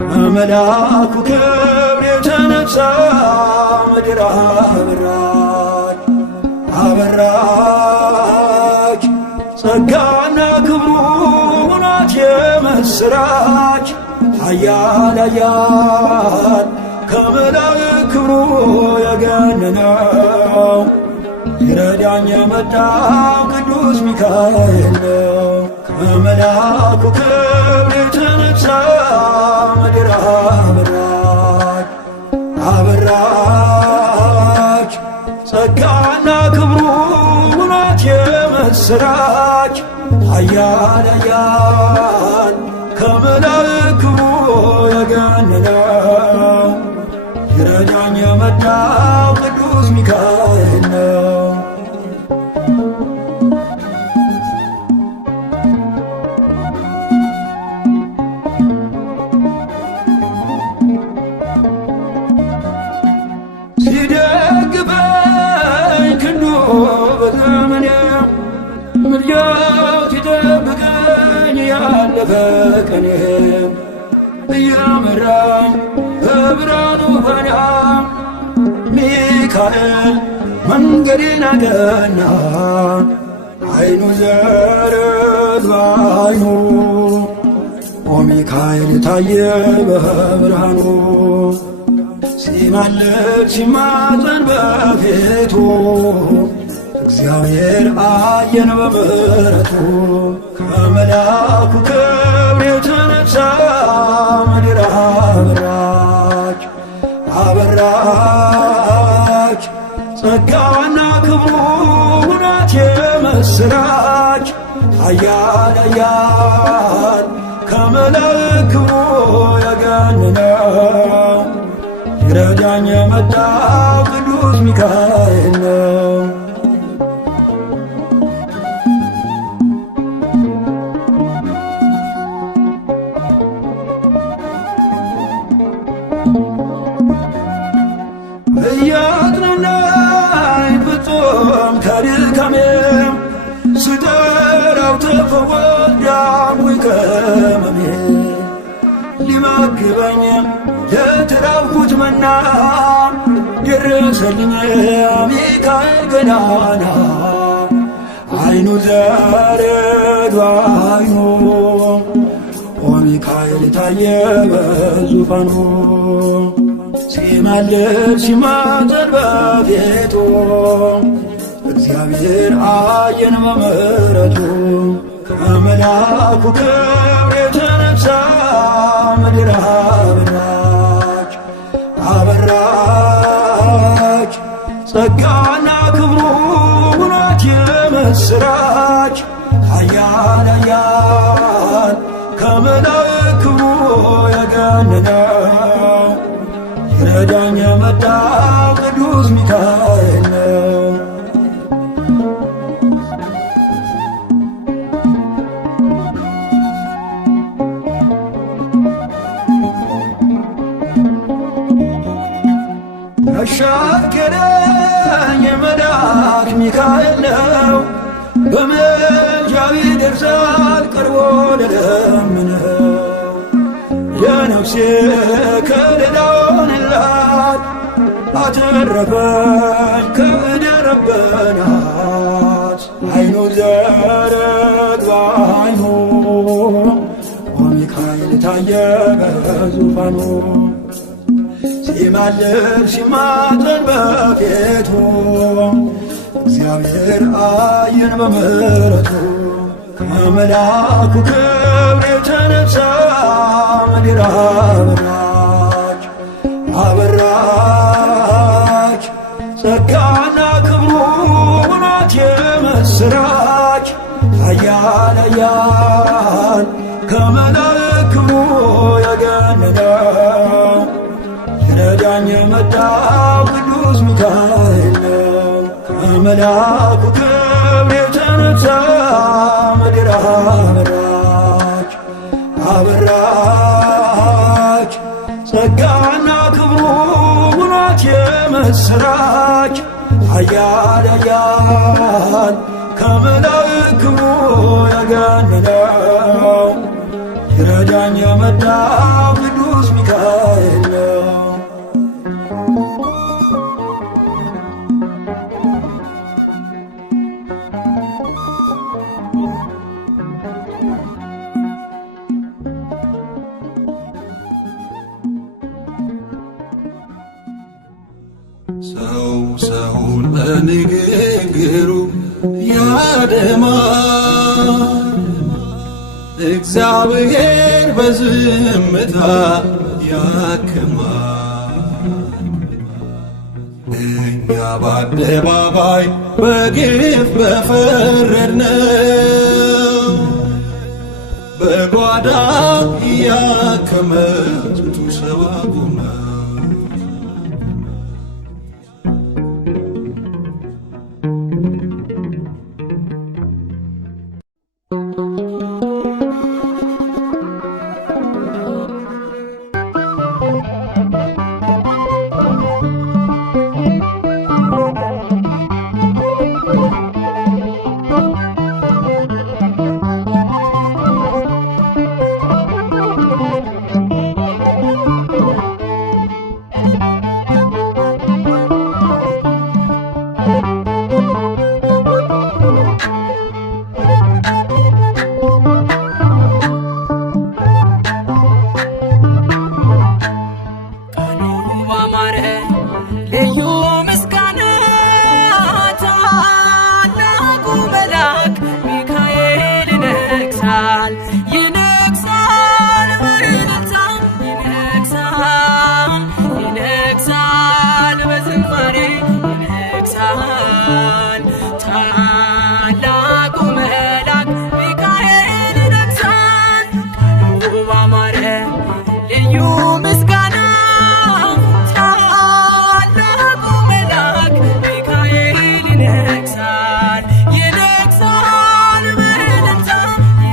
ከመልአኩ ክብር የተነሳ ምድር አበራች አበራች ጸጋና ክብሩ ሙላት የምስራች ኃያል ኃያል ከመላእክት ክብሩ የገነነው ሊረዳኝ የመጣው ቅዱስ ሚካኤል ነው ከመልአኩ ክብር የተነሳ ምድር አበራች አበራች ጸጋና ክብሩ ሙላት የምስራች ኃያል ኃያል ከመላእክት ክብሩ የገነነው ሊረዳኝ የመጣው ቅዱስ ሚካኤል ነው ሲደግፈኝ ክንዱ በዘመኔ ምልጃው ሲጠብቀኝ ያለፈ ቀኔ እያመራኝ በብርሃኑ ፋና ሚካኤል መንገዴን አቀና አይኑ ዘረግ ባይኑ ኦ ሚካኤል ታየ በብርሃኑ ሲማልድ ሲማፀን በፊቱ እግዚአብሔር አየን በምሕረቱ ከመልአኩ ክብር የተነሳ ምድር አበራች አበራች ጸጋና ክብሩ ሙላት የምስራች ኃያል ኃያል ከመላእክት ክብሩ የገነነው ሊረዳኝ የመጣው ቅዱስ ሚካኤል ነው ወልዳሙኝ ከመሜ ሊመግበኝ ለተራብኩት መና ደረሰልኝ ሚካኤል ገናና አይኑ ዘረግ አይኑ ሚካኤል ታየ በዙፋኑ ሲማልድ ሲማፀን በቤቱ እግዚአብሔር አየን በምሕረቱ ከመልአኩ ክብር የተነሳ ምድር አበራች አበራች ጸጋና ክብሩ እውነት የምስራች ኃያል ኃያል ከመላእክት ክብሩ የገነነው ይረዳኝ የመጣው ቅዱስ ሚካኤል ነው። ያሻገረኝ የመልአክ ሚካኤል ነው። በምልጃው ይደርሳል ቀርቦ ለለምነው የነፍሴ ከለላ ሆነላት አተረፈኝ ከእደ ረበናት አይኑ ዘረግ በዓይኑ ሚካኤል ታየ በዙፋኑ ሲማልድ ሲማፀን በፊቱ እግዚአብሔር አየን በምሕረቱ ከመልአኩ ክብር የተነሳ ምድር አበራች አበራች ጸጋና ክብሩ እውነት የምስራች ኃያል ኃያል ከመላእክት ክብሩ የገነነው ይረዳኝ የመጣው ቅዱስ ሚካኤል ነው። ከመልአኩ ክብር የተነሳ ምድር አበራች አበራች ጸጋና ክብሩ እውነት የምስራች ኃያል ኃያል ከመላእክት ክብሩ የገነነው ይረዳኝ የመጣው ቅዱስ ሚካኤል ነው። ሰው ሰውን በንግግሩ ያደማል፣ እግዚአብሔር በዝምታ ያክማል። እኛ በአደባባይ በግፍ በፈረድነው በጓዳ ያከመ ስንቱ ሰው አቁመው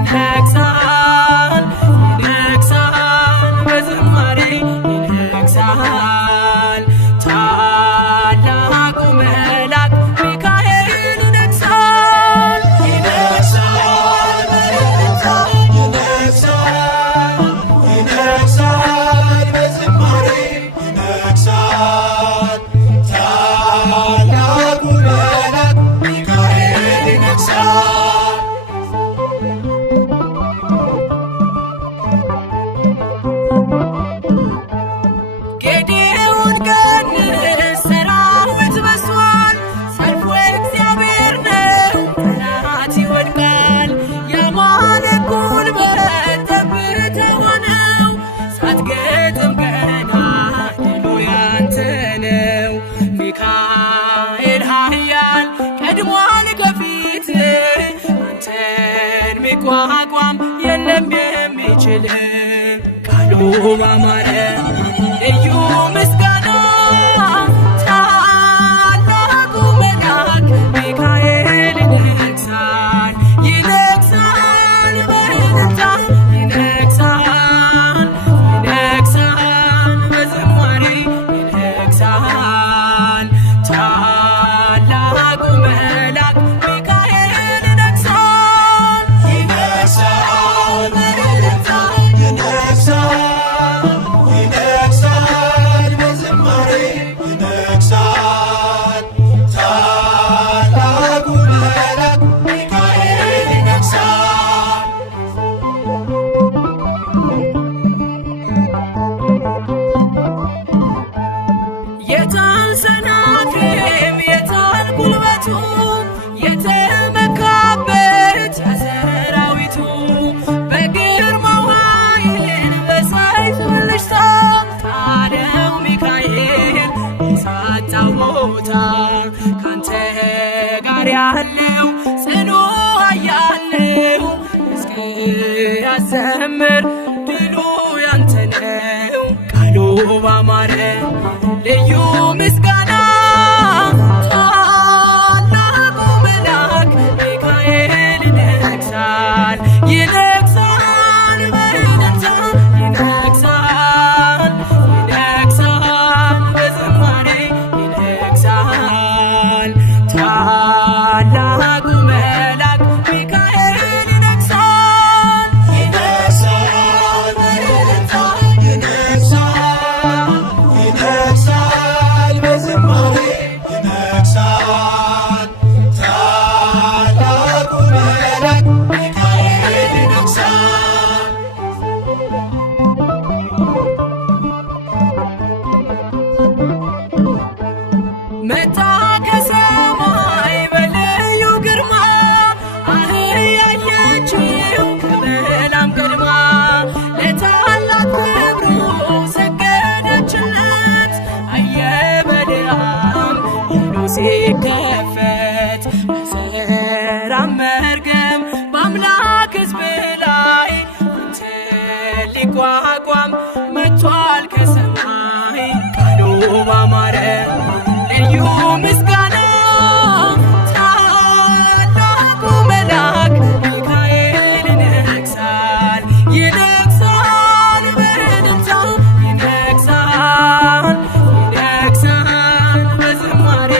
ይነግሣል ሊቋቋም የለም የሚችል ቃሉ ባማረ ልዩ ምስጋና ታላቁ መልአክ ሚካኤል ይነግሣል ይነግሣል በእልልታ ይነግሣል ይነግሣል በዝማሬ ይነግሣል ታላቁ መልአክ ሚካኤል ይነግሣል ይነግሣል በእልልታ ይነግሣል ይነግሣል በዝማሬ ይነግሣል ታላቁ መልአክ ሚካኤል ይነግሣል። የታል ሰናክሬም የታል ጉልበቱ የተመካበት የሰራዊቱ በግርማው ኃይልን በሰይፍ ብልጭታ ጣለው ሚካኤል የሳታው ቦታ ካንተ ጋር ያለው ጽኑ ኃያል እስኪ ያዘምር ድሉ ያንተ ነው ቃሉ ባማረ ልዩ ምስጋና ታላቁ መልአክ ሚካኤል ይነግሣል ይነግሣል በእልልታ ይነግሣል ይነግሣል በዝማሬ ይነግሣል ታላቁ መልአክ ሚካኤል ይነግሣል ይነግሣል በእልልታ ይነግሣል ይነግሣል በዝማሬ ይነግሣል ታላቁ መልአክ ሚካኤል ይነግሣል። መጣ ከሰማይ በልዩ ግርማ አህያየችው ከበላም ቀድማ ለታላቅ ክብሩ ሰገደችለት አየ በለዓም ሁሉ ሲከፈት በዘራም መርገም በአምላክ ሕዝብ ላይ አንተ ሊቋቋም መጥቷል ከሰማይ ቃሉ ባማረ ልዩ ምስጋና ታላቁ መልአክ ሚካኤል ይነግሣል ይነግሣል በእልልታ ይነግሣል ይነግሣል በዝማሬ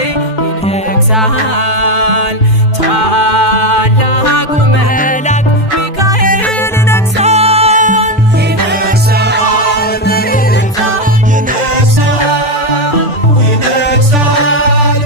ይነግሣል ታላቁ መልአክ ሚካኤል ይነግሣል ይነግሣል በእልልታ ይነግሣል ይነግሣል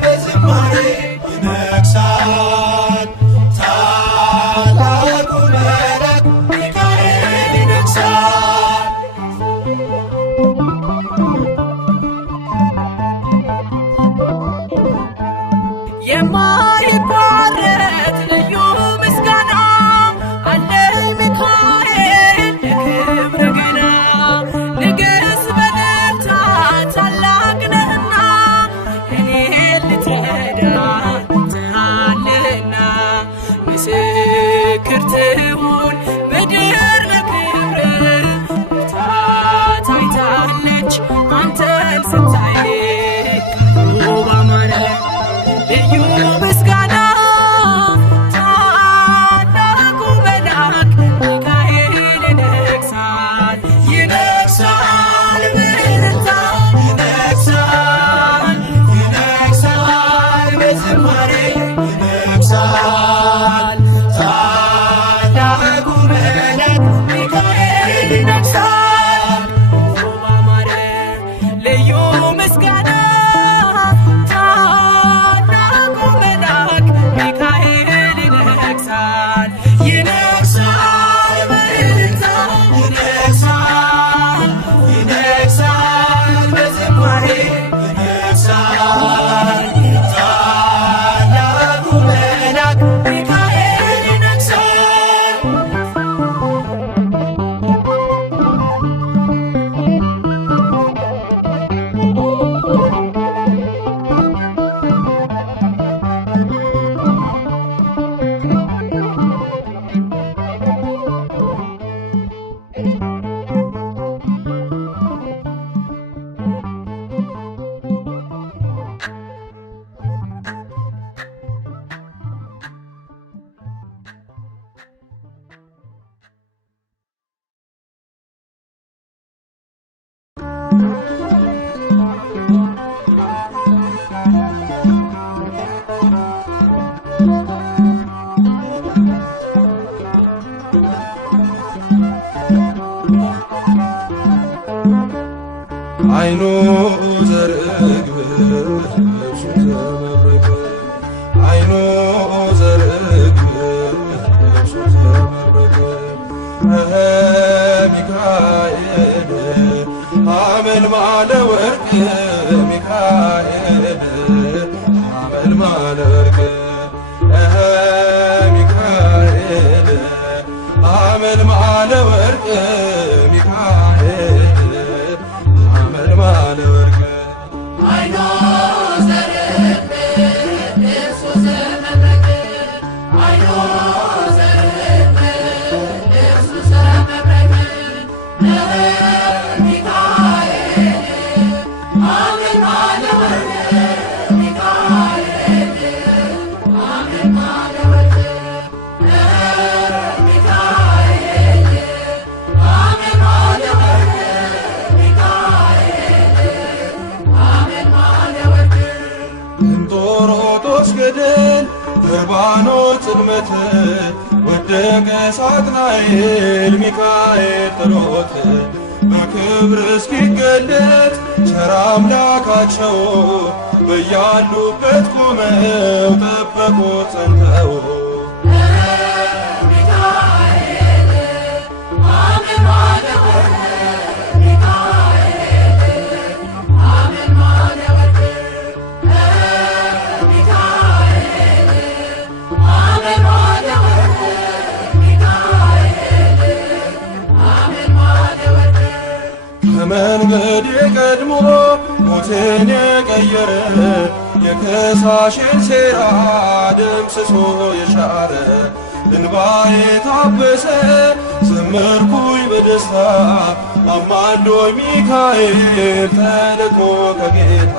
አይኑ ዘርግብ ልብሱ ዘመብረቅ አይኑ ዘርግብ ልብሱ ዘመብረቅ ሚካኤል አመልማለ ወርቅ ሚካኤል አመልማለ ወርቅ ሚካኤል አመልማለ ወርቅ ሚካኤል አመልማለ ወርቅ አይኖ ዘርግብ ልብሱ ዘመብረቅ አይኖ ዘርግብ ልብሱ ዘመብረቅ ሚካኤል አመልማለ ወርቅ ሚካኤል አመልማለ ወርቅ ሚካኤል አመልማለ ወርቅ እንጦሮጦስ ገደል በርባኖስ ጽልመት ወደቀ ሳጥናኤል ሚካኤል ጥሎት በክብር እስኪገለጥ ቸር አምላካቸው በያሉበት ቆመው ጠበቁት ጸንተው ከመንገድ ቀድሞ ሞትን የቀየረ የከሳሽን ሴራ ደምስሶ የሻረ እንባዬ ታበሰ ዘመርኩኝ በደስታ አማልዶኝ ሚካኤል ተልኮ ከጌታ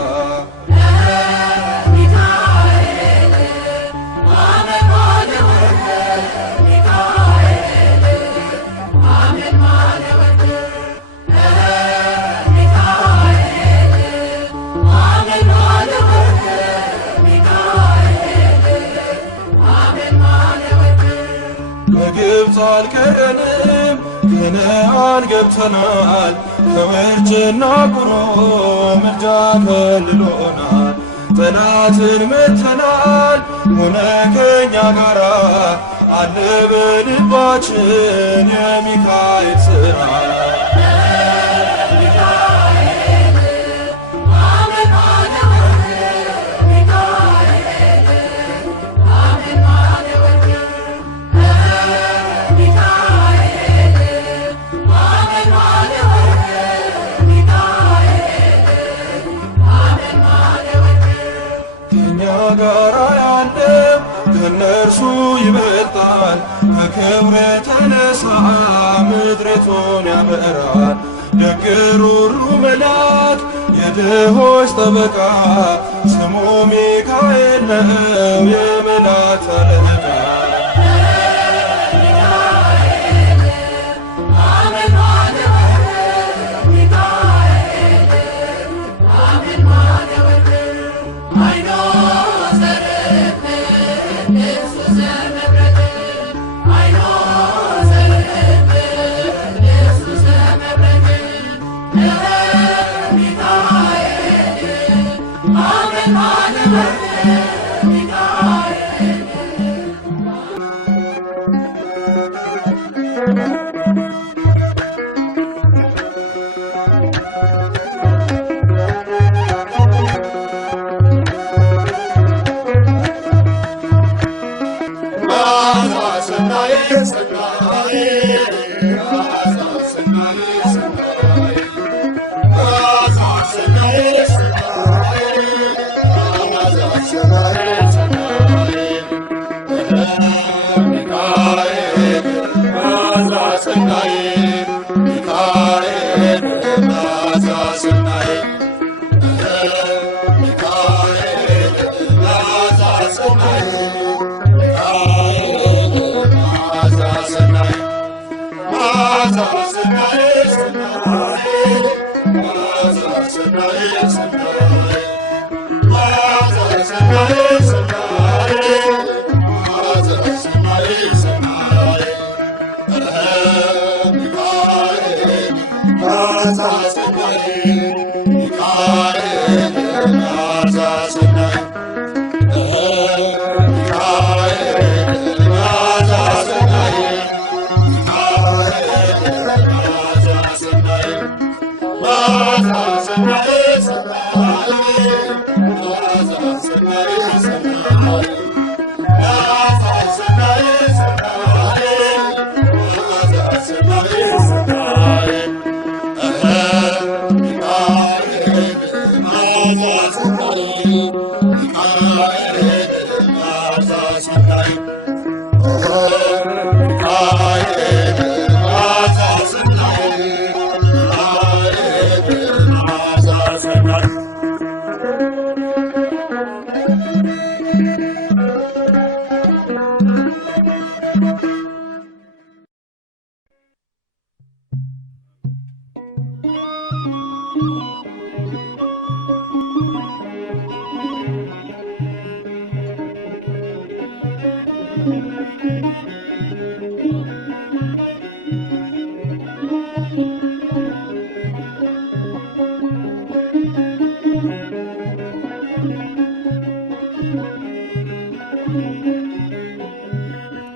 በግብፅ አልቀረንም ከነዓን ገብተናል ከውርጭና ቁሮ ምልጃ ከልሎናል ጠላትን መትተናል ሆነ ከኛ ጋራ አለ በልባችን የሚካኤል ሥራ ጋራ ያለው ከነርሱ ይበልጣል ከክብር የተነሳ ምድሪቱን ያበራል ደግ ሩሩ መልአክ የድሆች ጠበቃ ስሙ ሚካኤል ነው የመላእክት አለቃ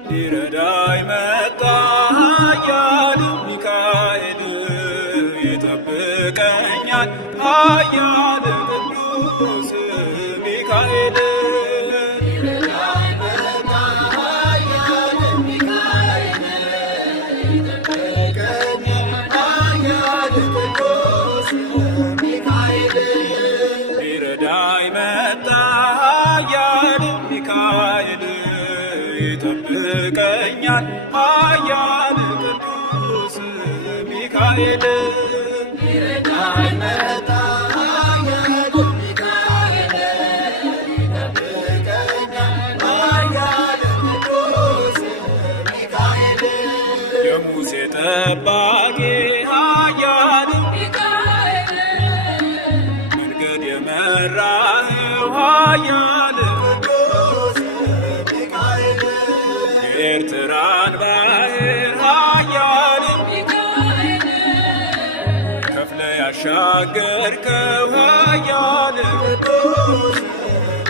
ሊረዳኝ መጣ ኃያል ሚካኤል ይጠብቀኛል ኃያል ቅዱስ ሚካኤል ሊረዳኝ መጣ ኃያል ሚካኤል ይጠብቀኛል ኃያል ቅዱስ ሚካኤል ሊረዳኝ መጣ ኃያል ሚካኤል ይጠብቀኛል ኃያል ቅዱስ ሚካኤል የሙሴ ጠባቂ ኃያል ሚካኤል መንገድ የመራኸው ኃያል የኤርትራን ባህር ኃያል ሚካኤል ከፍለ ያሻገርከው ኃያል ቅዱስ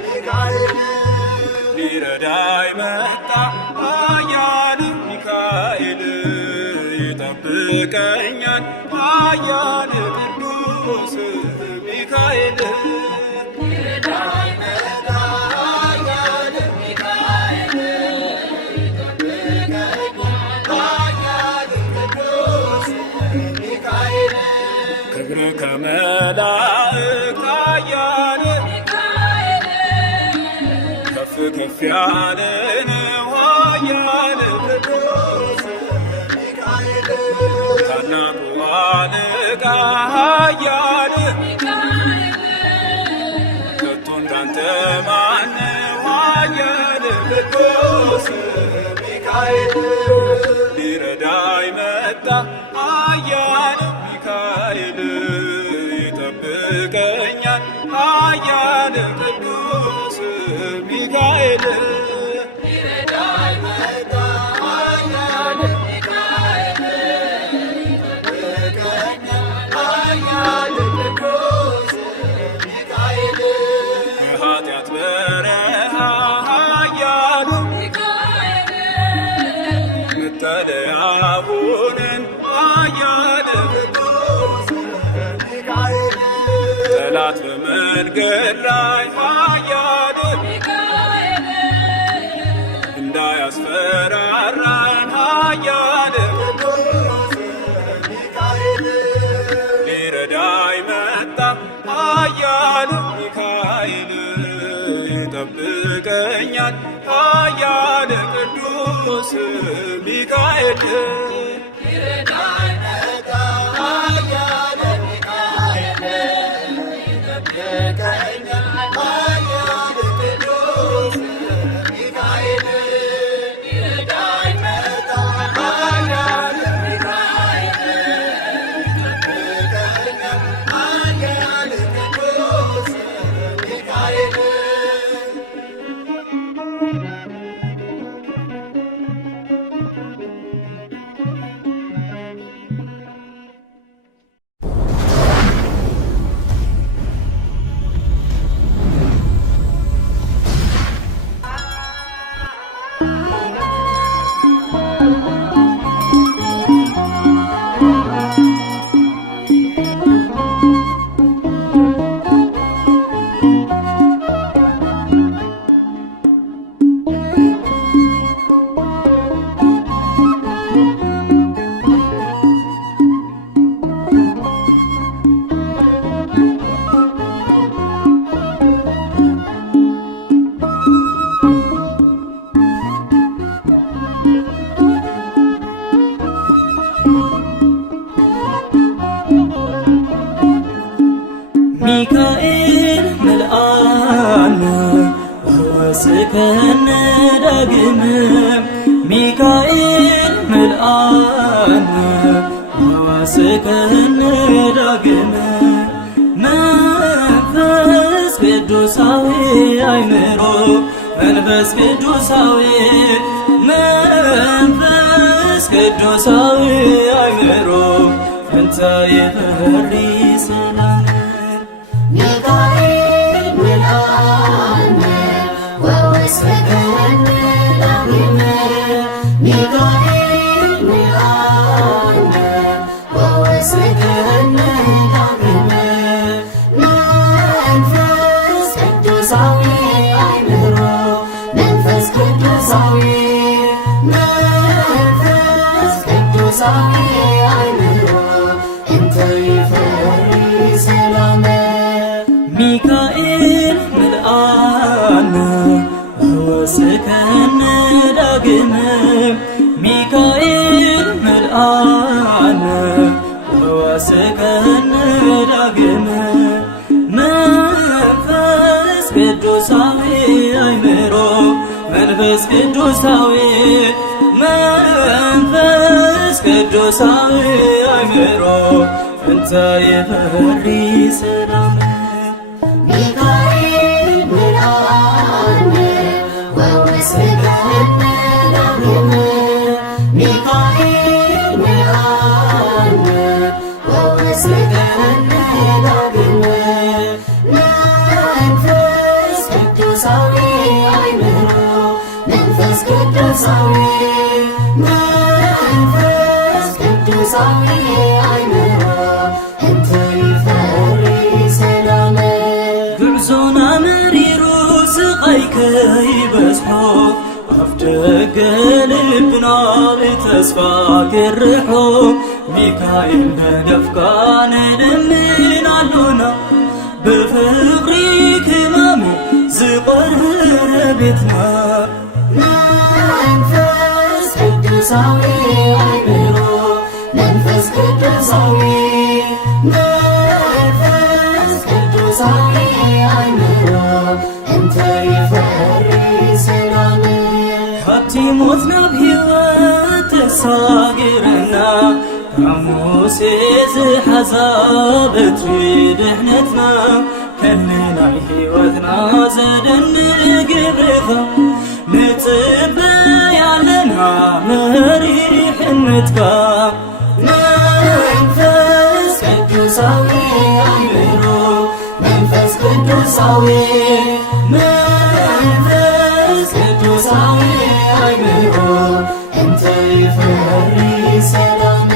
ሚካኤል ሊረዳኝ መጣ ኃያል ሚካኤል ይጠብቀኛል ኃያል ቅዱስ ሚካኤል ሊረዳኝ መጣ ኃያል ሚካኤል ክብር ከመላእክት ኃያል ሚካኤል ከፍ ከፍ ያለ ነው ኃያል ቅዱስ ሚካኤል ታላቁ አለቃ ኃያል ሚካኤል ከቶ እንዳንተ ማን ነው ኃያል ቅዱስ ሚካኤል ሊረዳኝ መጣ ኃያል ሚካኤል ይጠብቀኛል ኃያል ቅዱስ ሚካኤል ሊረዳኝ መጣ ኃያል ሚካኤል ይጠብቀኛል ኃያል ቅዱስ ሚካኤል በኃጢአት በረሃ ኃያል ሚካኤል መጠለያ ሁነን ኃያል ጠላት በመንገድ ላይ ኃያል ሚካኤል እንዳያስፈራራን ኃያል ቅዱስ ሚካኤል ሊረዳኝ መጣ ኃያል ሚካኤል ይጠብቀኛል ኃያል ቅዱስ ሚካኤል ሊረዳኝ መጣ ኃያል ሚካኤል ይጠብቀኛል ኃያል ቅዱስ ሚካኤል ሊረዳኝ መጣ ኃያል ሚካኤል ይጠብቀኛል ኃያል ቅዱስ ሚካኤል ሚካኤል መልአነ ወወስከነ ዳግመ ሚካኤል መልአነ ወወስከነ ዳግመ መንፈስ ቅዱሳዊ አእምሮ መንፈስ ቅዱሳዊ መንፈስ ቅዱሳዊ አእምሮ እንተ ይፈሪ ሰላም ሚካኤል መልአነ ወወስከነ ዳግመ ሚካኤል መልአነ ወወስከነ ዳግመ መንፈስ ቅዱሳዊ አእምሮ መንፈስ ቅዱሳዊ መንፈስ ቅዱሳዊ አእምሮ እንተ ይፈሪ ሰላም ሚካኤል መልአነ ወወስከነ ዳግመ ሚካኤል መልአነ ወወስከነ ዳግመ መንፈስ ቅዱሳዊ አእምሮ መንፈስ ቅዱሳዊ መንፈስ ቅዱሳዊ አእምሮ እንተ ይፈሪ ሰላም ሚካኤል መልአነ ወወስከነ ዳግመ ሚካኤል መልአነ ወወስከነ ዳግመ መንፈስ ቅዱሳዊ አእምሮ መንፈስ ቅዱሳዊ መንፈስ ቅዱሳዊ አእምሮ እንተ ይፈሪ ሰላም ጉዕዞና መሪሩ ስቃይ ከይበዝሖ ኣፍ ደገ ልብና ብተስፋ ክርሖ ሚካኤል በደፍካ ንልምን ኣሎና ብፍቅሪ ክማሙ ዝቐርረ ቤትና መንፈስ ቅዱሳዊ አእምሮ መንፈስ ቅዱሳዊ መንፈስ ቅዱሳዊ አእምሮ እንተ ይፈሪ ሰላም ካብቲ ሞት ናብ ሕይወት ተሳጊረና ካብ ሙሴ ዝሓዛ በትሪ ድሕነትና ከልናይ ሕይወትና ዘደንቅ ግብርኻ ንጽበይ ኣለና መሪሕነትካ መንፈስ ቅዱሳዊ አእምሮ መንፈስ ቅዱሳዊ መንፈስ ቅዱሳዊ አእምሮ እንተ ይፈሪ ሰላም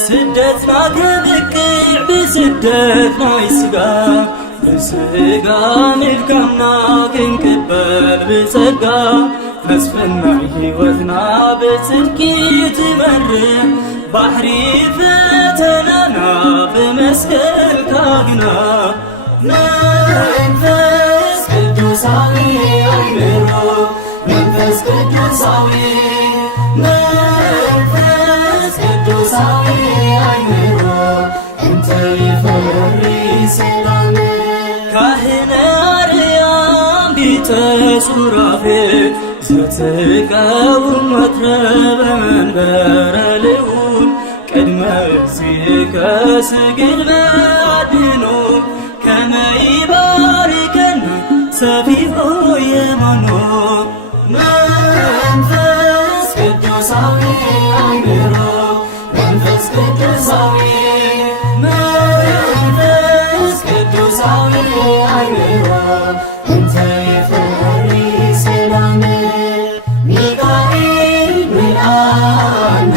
ስደትና ከብቅዕ ብስደት ናይ ስጋ ብስጋ ምልካምና ክንቅበል ብጸጋ መስፈናይ ሕይወትና ብጽድቂ ትመርሕ ባሕሪ ፈተናና ብመስቀልካ ግና መንፈስ ቅዱሳዊ አእምሮ መንፈስ ቅዱሳዊ መንፈስ ቅዱሳዊ አእምሮ እንተ ይፈሪ ሰላም ካህነ አርያም ቢጠ ሱራፌል ዘትቃወም መትረበ መንበረ ልዑል ቅድመ እግዚእከ ስግድ በአድኅኖ ከመ ይባርከነ ሰፊሆ የማኖ መንፈስ ቅዱሳዊ አእምሮ መንፈስ ቅዱሳዊ መንፈስ ቅዱሳዊ አእምሮ እንተ ይፈሪ ሰላም ሚካኤል መልአነ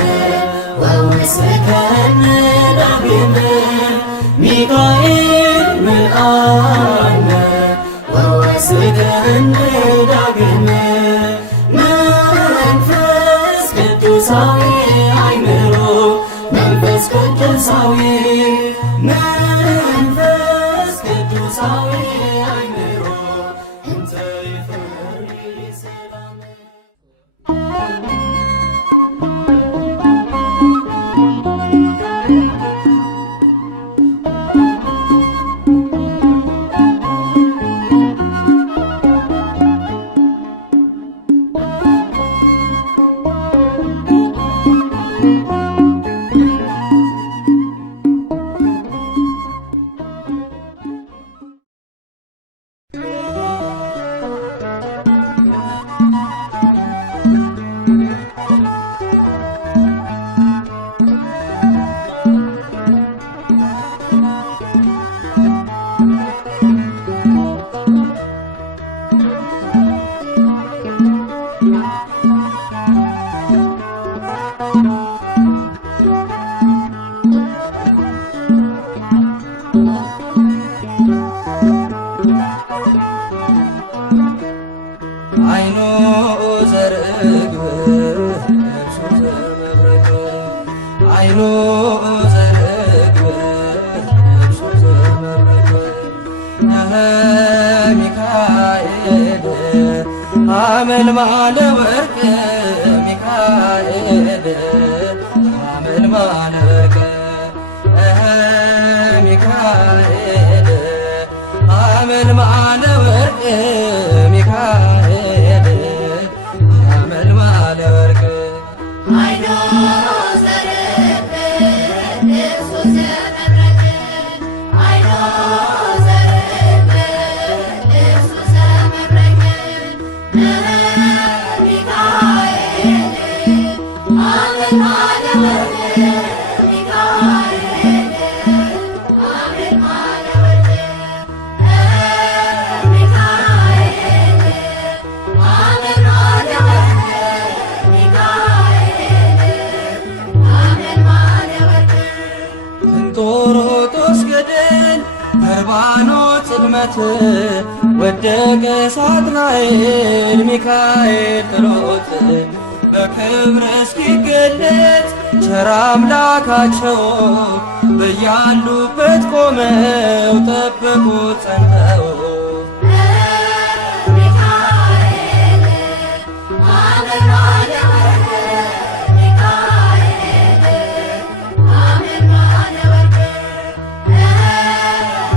ወወስከነ ዳግመ ሚካኤል መልአነ ወወስከነ ዳግመ መንፈስ ቅዱሳዊ አእምሮ መንፈስ ቅዱሳዊ መንፈስ ቅዱሳዊ አእምሮ እንተ ይፈሪ ሰላም አይኑ ዘርግብ ልብሱ ዘመብረቅ አይኑ ዘርግብ ልብሱ ዘመብረቅ ሚካኤል ሐመልማለ ወርቅ ሚካኤል ሐመልማለ ወርቅ ሚካኤል ሐመልማለ ወርቅ ሚካኤል ሐመልማለ ወርቅ አይኑ ዘርግብ ልብሱ ዘመብረቅ አይኑ ዘርግብ ልብሱ ዘመብረቅ ሚካኤል ሐመልማለ ወርቅ ሚካኤል ሐመልማለ ወርቅ ሚካኤል ሐመልማለ ወርቅ ሚካኤል ሐመልማለ ወርቅ እንጦሮጦስ ገደል በርባኖስ ጽልመት ወደቀ ሳጥናኤል ሚካኤል ጥሎት በክብር እስኪገለጥ ቸር አምላካቸው በያሉበት ቆመው ጠበቁት ጸንተው ሚካኤል ሐመልማለ ወርቅ ሚካኤል ሐመልማለ ወርቅ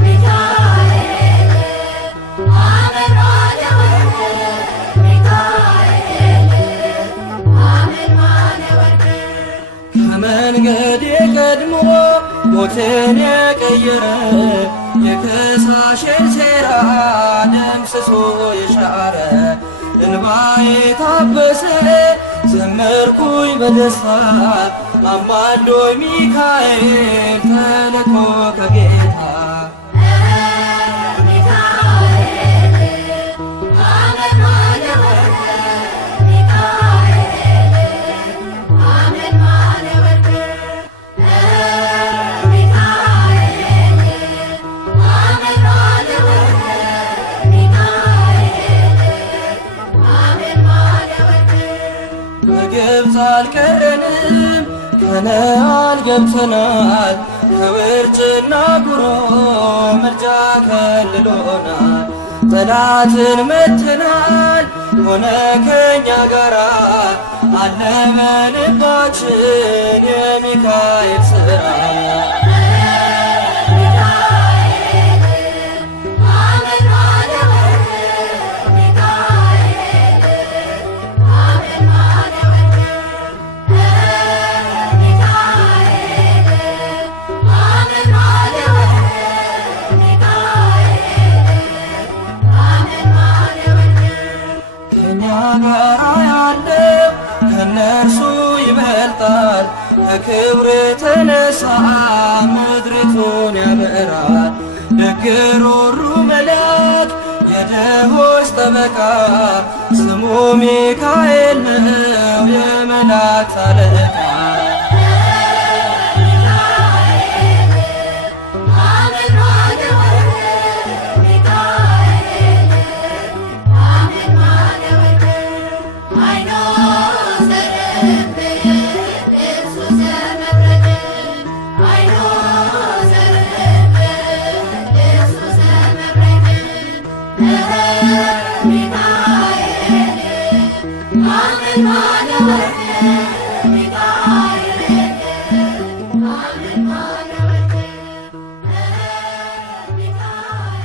ሚካኤል ሐመልማለ ወርቅ ሚካኤል ሐመልማለ ወርቅ ከመንገዴ ቀድሞ ሞትን የቀየረ የከሳሽን ሴራ ደምስሶ የሻረ እንባዬ ታበሰ ዘመርኩኝ በደስታ አማልዶኝ ሚካኤል ተልኮ ከጌታ ሚካኤል ሐመልማለ ወርቅ ሚካኤል ሐመልማለ ወርቅ ሚካኤል ሐመልማለ ወርቅ ሚካኤል ሐመልማለ ወርቅ በግብፅ አልቀረንም ከነዓን ገብተናል ከውርጭና ጉሮ ምልጃ ከልሎናል ጠላትን መትናል ሆነ ከኛ ጋራ አለ በልባችን የሚካኤል ሥራ ሚካኤል ሐመልማለ ወርቅ ሚካኤል ሐመልማለ ወርቅ ሚካኤል ሐመልማለ ወርቅ ሚካኤል ሐመልማለ ወርቅ ከኛ ጋራ ያለው ከነርሱ ይበልጣል ከክብር የተነሳ ምድሪቱን ያበራል ደግ ሩሩ መልአክ የድሆች ጠበቃ ስሙ ሚካኤል ነው የመላእክት አለቃ ሚካኤል ሐመልማለ ወርቅ ሚካኤል ሐመልማለ ወርቅ አይኑ ዘርግብ ልብሱ ዘመብረቅ አይኑ ዘርግብ ልብሱ ዘመብረቅ ሚካኤል ሐመልማለ ወርቅ ሚካኤል ሐመልማለ ወርቅ ሚካኤል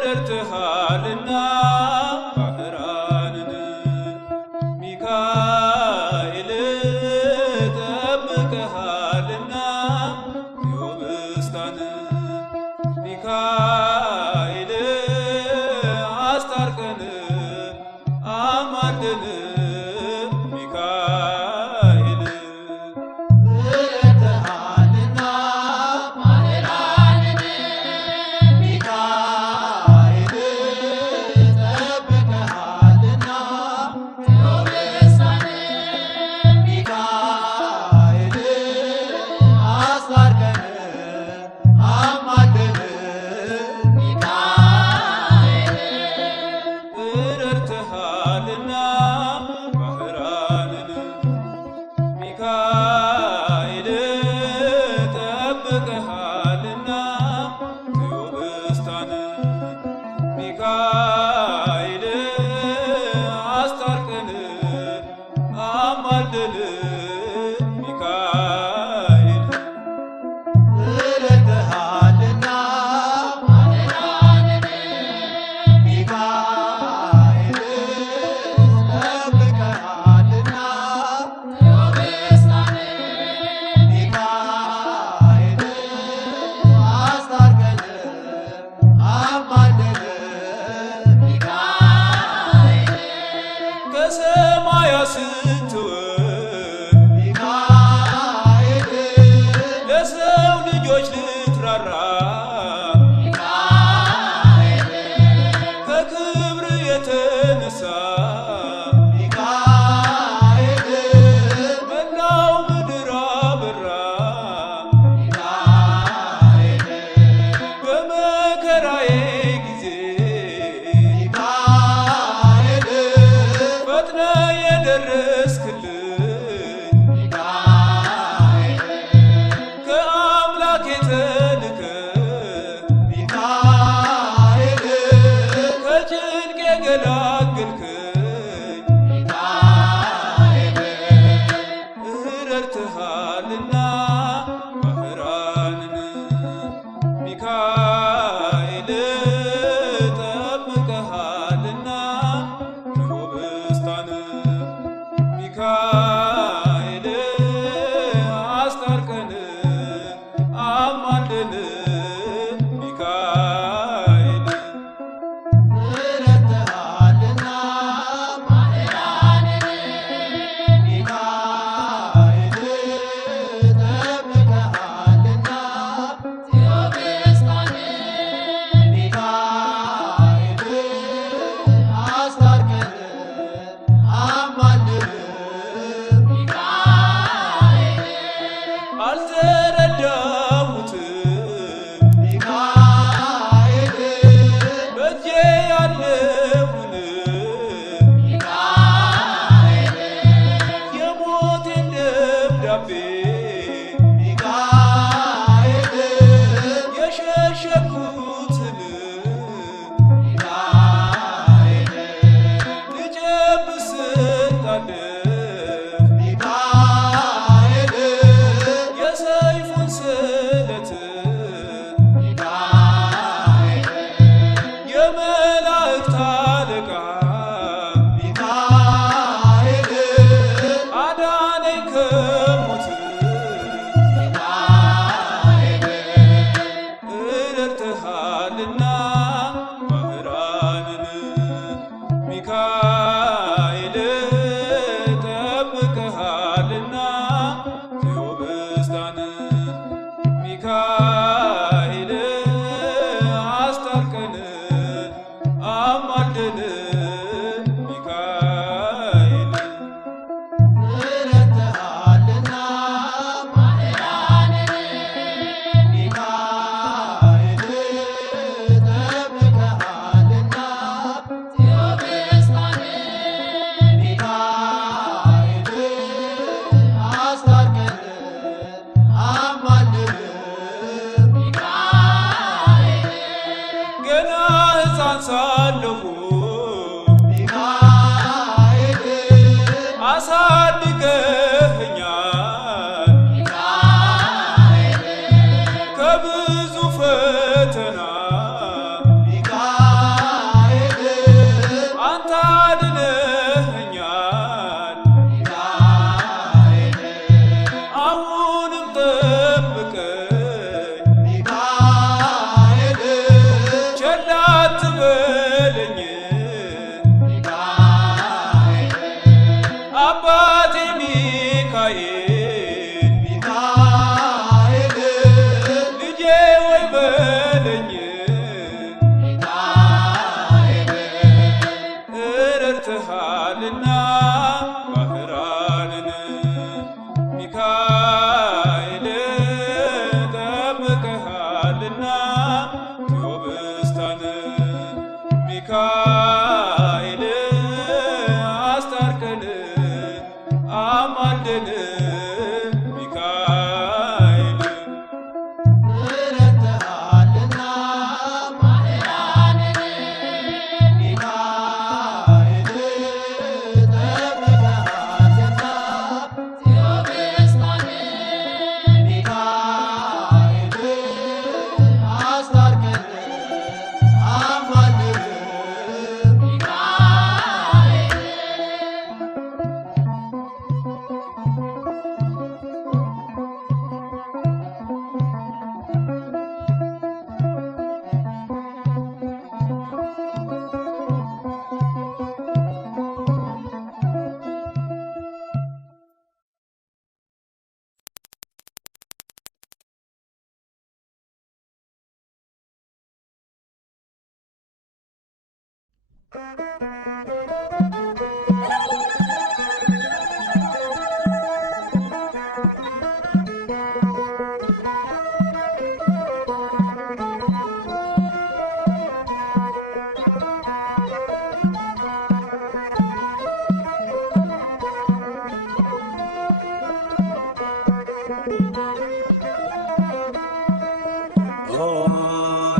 ረድተሃልና ባህራንን ሚካኤል ጠብቀሃልና ዮብስታን ሚካኤል አስታርቀን አማልደን ሚካኤል ረድተሃልና ባህራንን ሚካኤል ጠብቀሃልና ዮብስታን ሚካኤል አስታርቀን አማልደን ሚካኤል ረድተሃልና ባህራንን ሚካኤል ጠብቀሃልና ዮብስታን ሚካኤል አስታርቀን አማልደን ሚካኤል ረድተሃልና ባህራንን ሚካኤል ጠብቀሃልና ዮብስታን ሚካኤል አስታርቀን አማልደን ሚካኤል ከሰማያ ስትወርድ ሚካኤል ለሰው ልጆች ልትራራ ሚካኤል ከክብር የተነሳ ሚካኤል መላው ምድር አበራ ሚካኤል በመከራዬ ጊዜ ሚካኤል ፈጥነ የደረስክልኝ ሚካኤል ከአምላክ የተልከ ሚካኤል ከጭንቅ የገላገልከኝ ሚካኤል ረድተሃልና ባህራንን ሚካኤል ጠብቀሃልና ዮብስታን ሚካኤል አስታርቀን አማልደን ሚካኤል ረድተሃልና ባህራንን ሚካኤል ጠብቀሃልና ዮብስታን ሚካኤል አስታርቀን አማልደን የሸሸኩትን ሚካኤል ልጨብጥ ስጣደፍ ሚካኤል የሰይፉን ስለት ሚካኤል የመላእክት አለቃ ሚካኤል አዳነኝ ከሞት ሚካኤል ረድተሃልና ባህራንን ሚካኤል ጠብቀሃልና ቴዎብስታን ሚካኤል አስታርቀን አማልደን ሚካኤል ረድተሃልና ባህራንን ሚካኤል ጠብቀሃልና ቴዎብስታን ሚካኤል አስታርቀን አማልደን ሚካኤል ገና ሕፃን ሳለሁ ሚካኤል አሳድገኸኛል ሚካኤል ከብዙ ፈተና ሚካኤል አንተ አድነኸኛል ሚካኤል አሁንም ጠብቀኝ ሚካኤል ቸል አትበለኝ ሚካኤል አባቴ ሚካኤል ሚካኤል ልጄ ወይ በለኝ ሚካኤል ረድተሃልና ባህራንን ሚካኤል ጠብቀሃልና ቴዎብስታን ሚካኤል አስታርቀን አማልደን ሚካኤል ረድተሃልና ባህራንን ሚካኤል ጠብቀሃልና ቴዎብስታን ሚካኤል አስታርቀን አማልደን ሚካኤል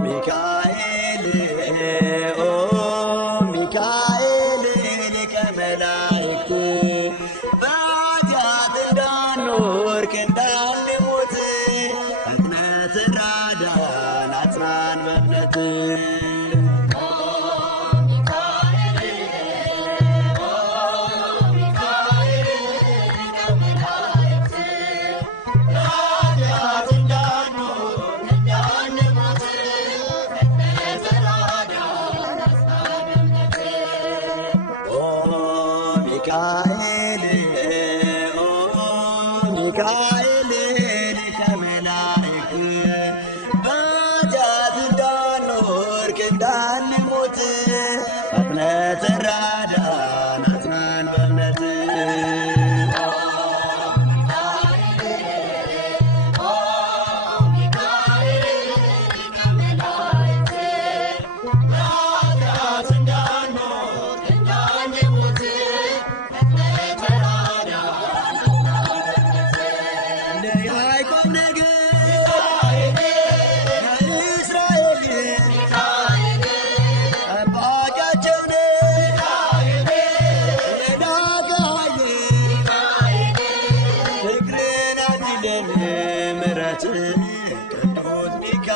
ሚካኤል ኦ ሚካኤል ሊቀ መላእክት በኃጢአት እንዳንወድቅ እንዳንሞት ፈጥነህ ተራዳን አጽናን በእምነት ሚካኤል ሚካኤል ሊቀ መላእክት በኃጢአት እንዳንወድቅ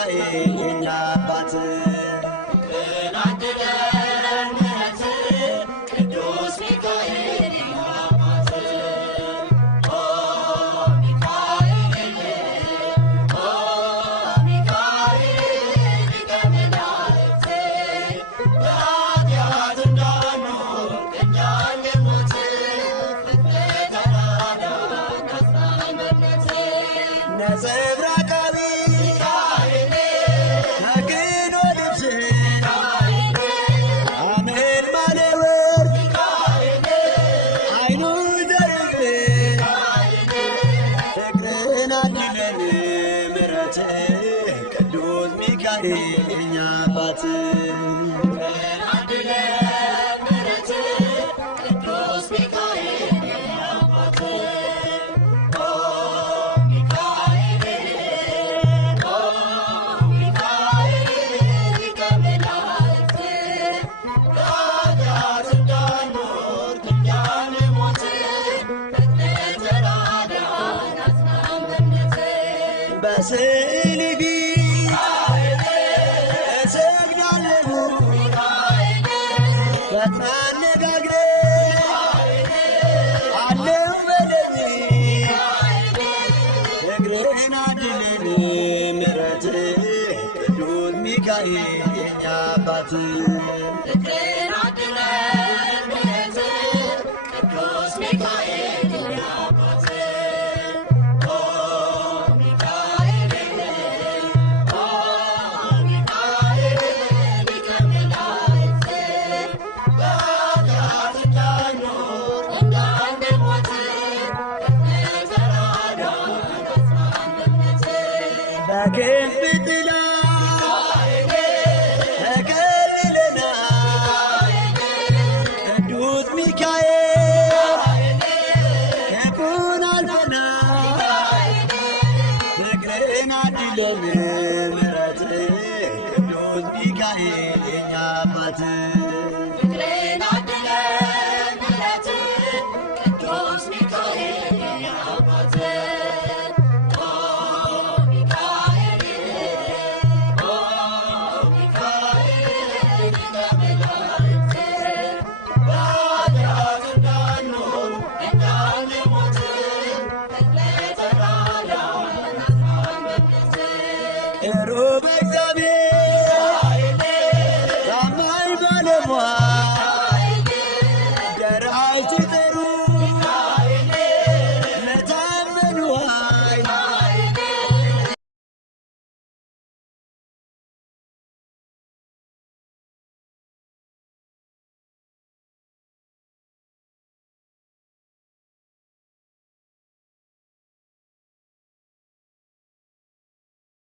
ሚካኤል የኛ አባት ቅዱስ ሚካኤል ነጸብራቃቢ ተክኖ ልብስ አሜን ማለወር አይኑ ዘርፍ ፍቅርን አድለን ምሕረት ቅዱስ ሚካኤል የኛ አባት ቅዱስ ሚካኤል በስዕል ፊት እሰግዳለሁ በማነጋገር አለው በለኝ እግርህን አድነን ምሕረት ቅዱስ ሚካኤል የኛ አባት ቅዱስ ሚካኤል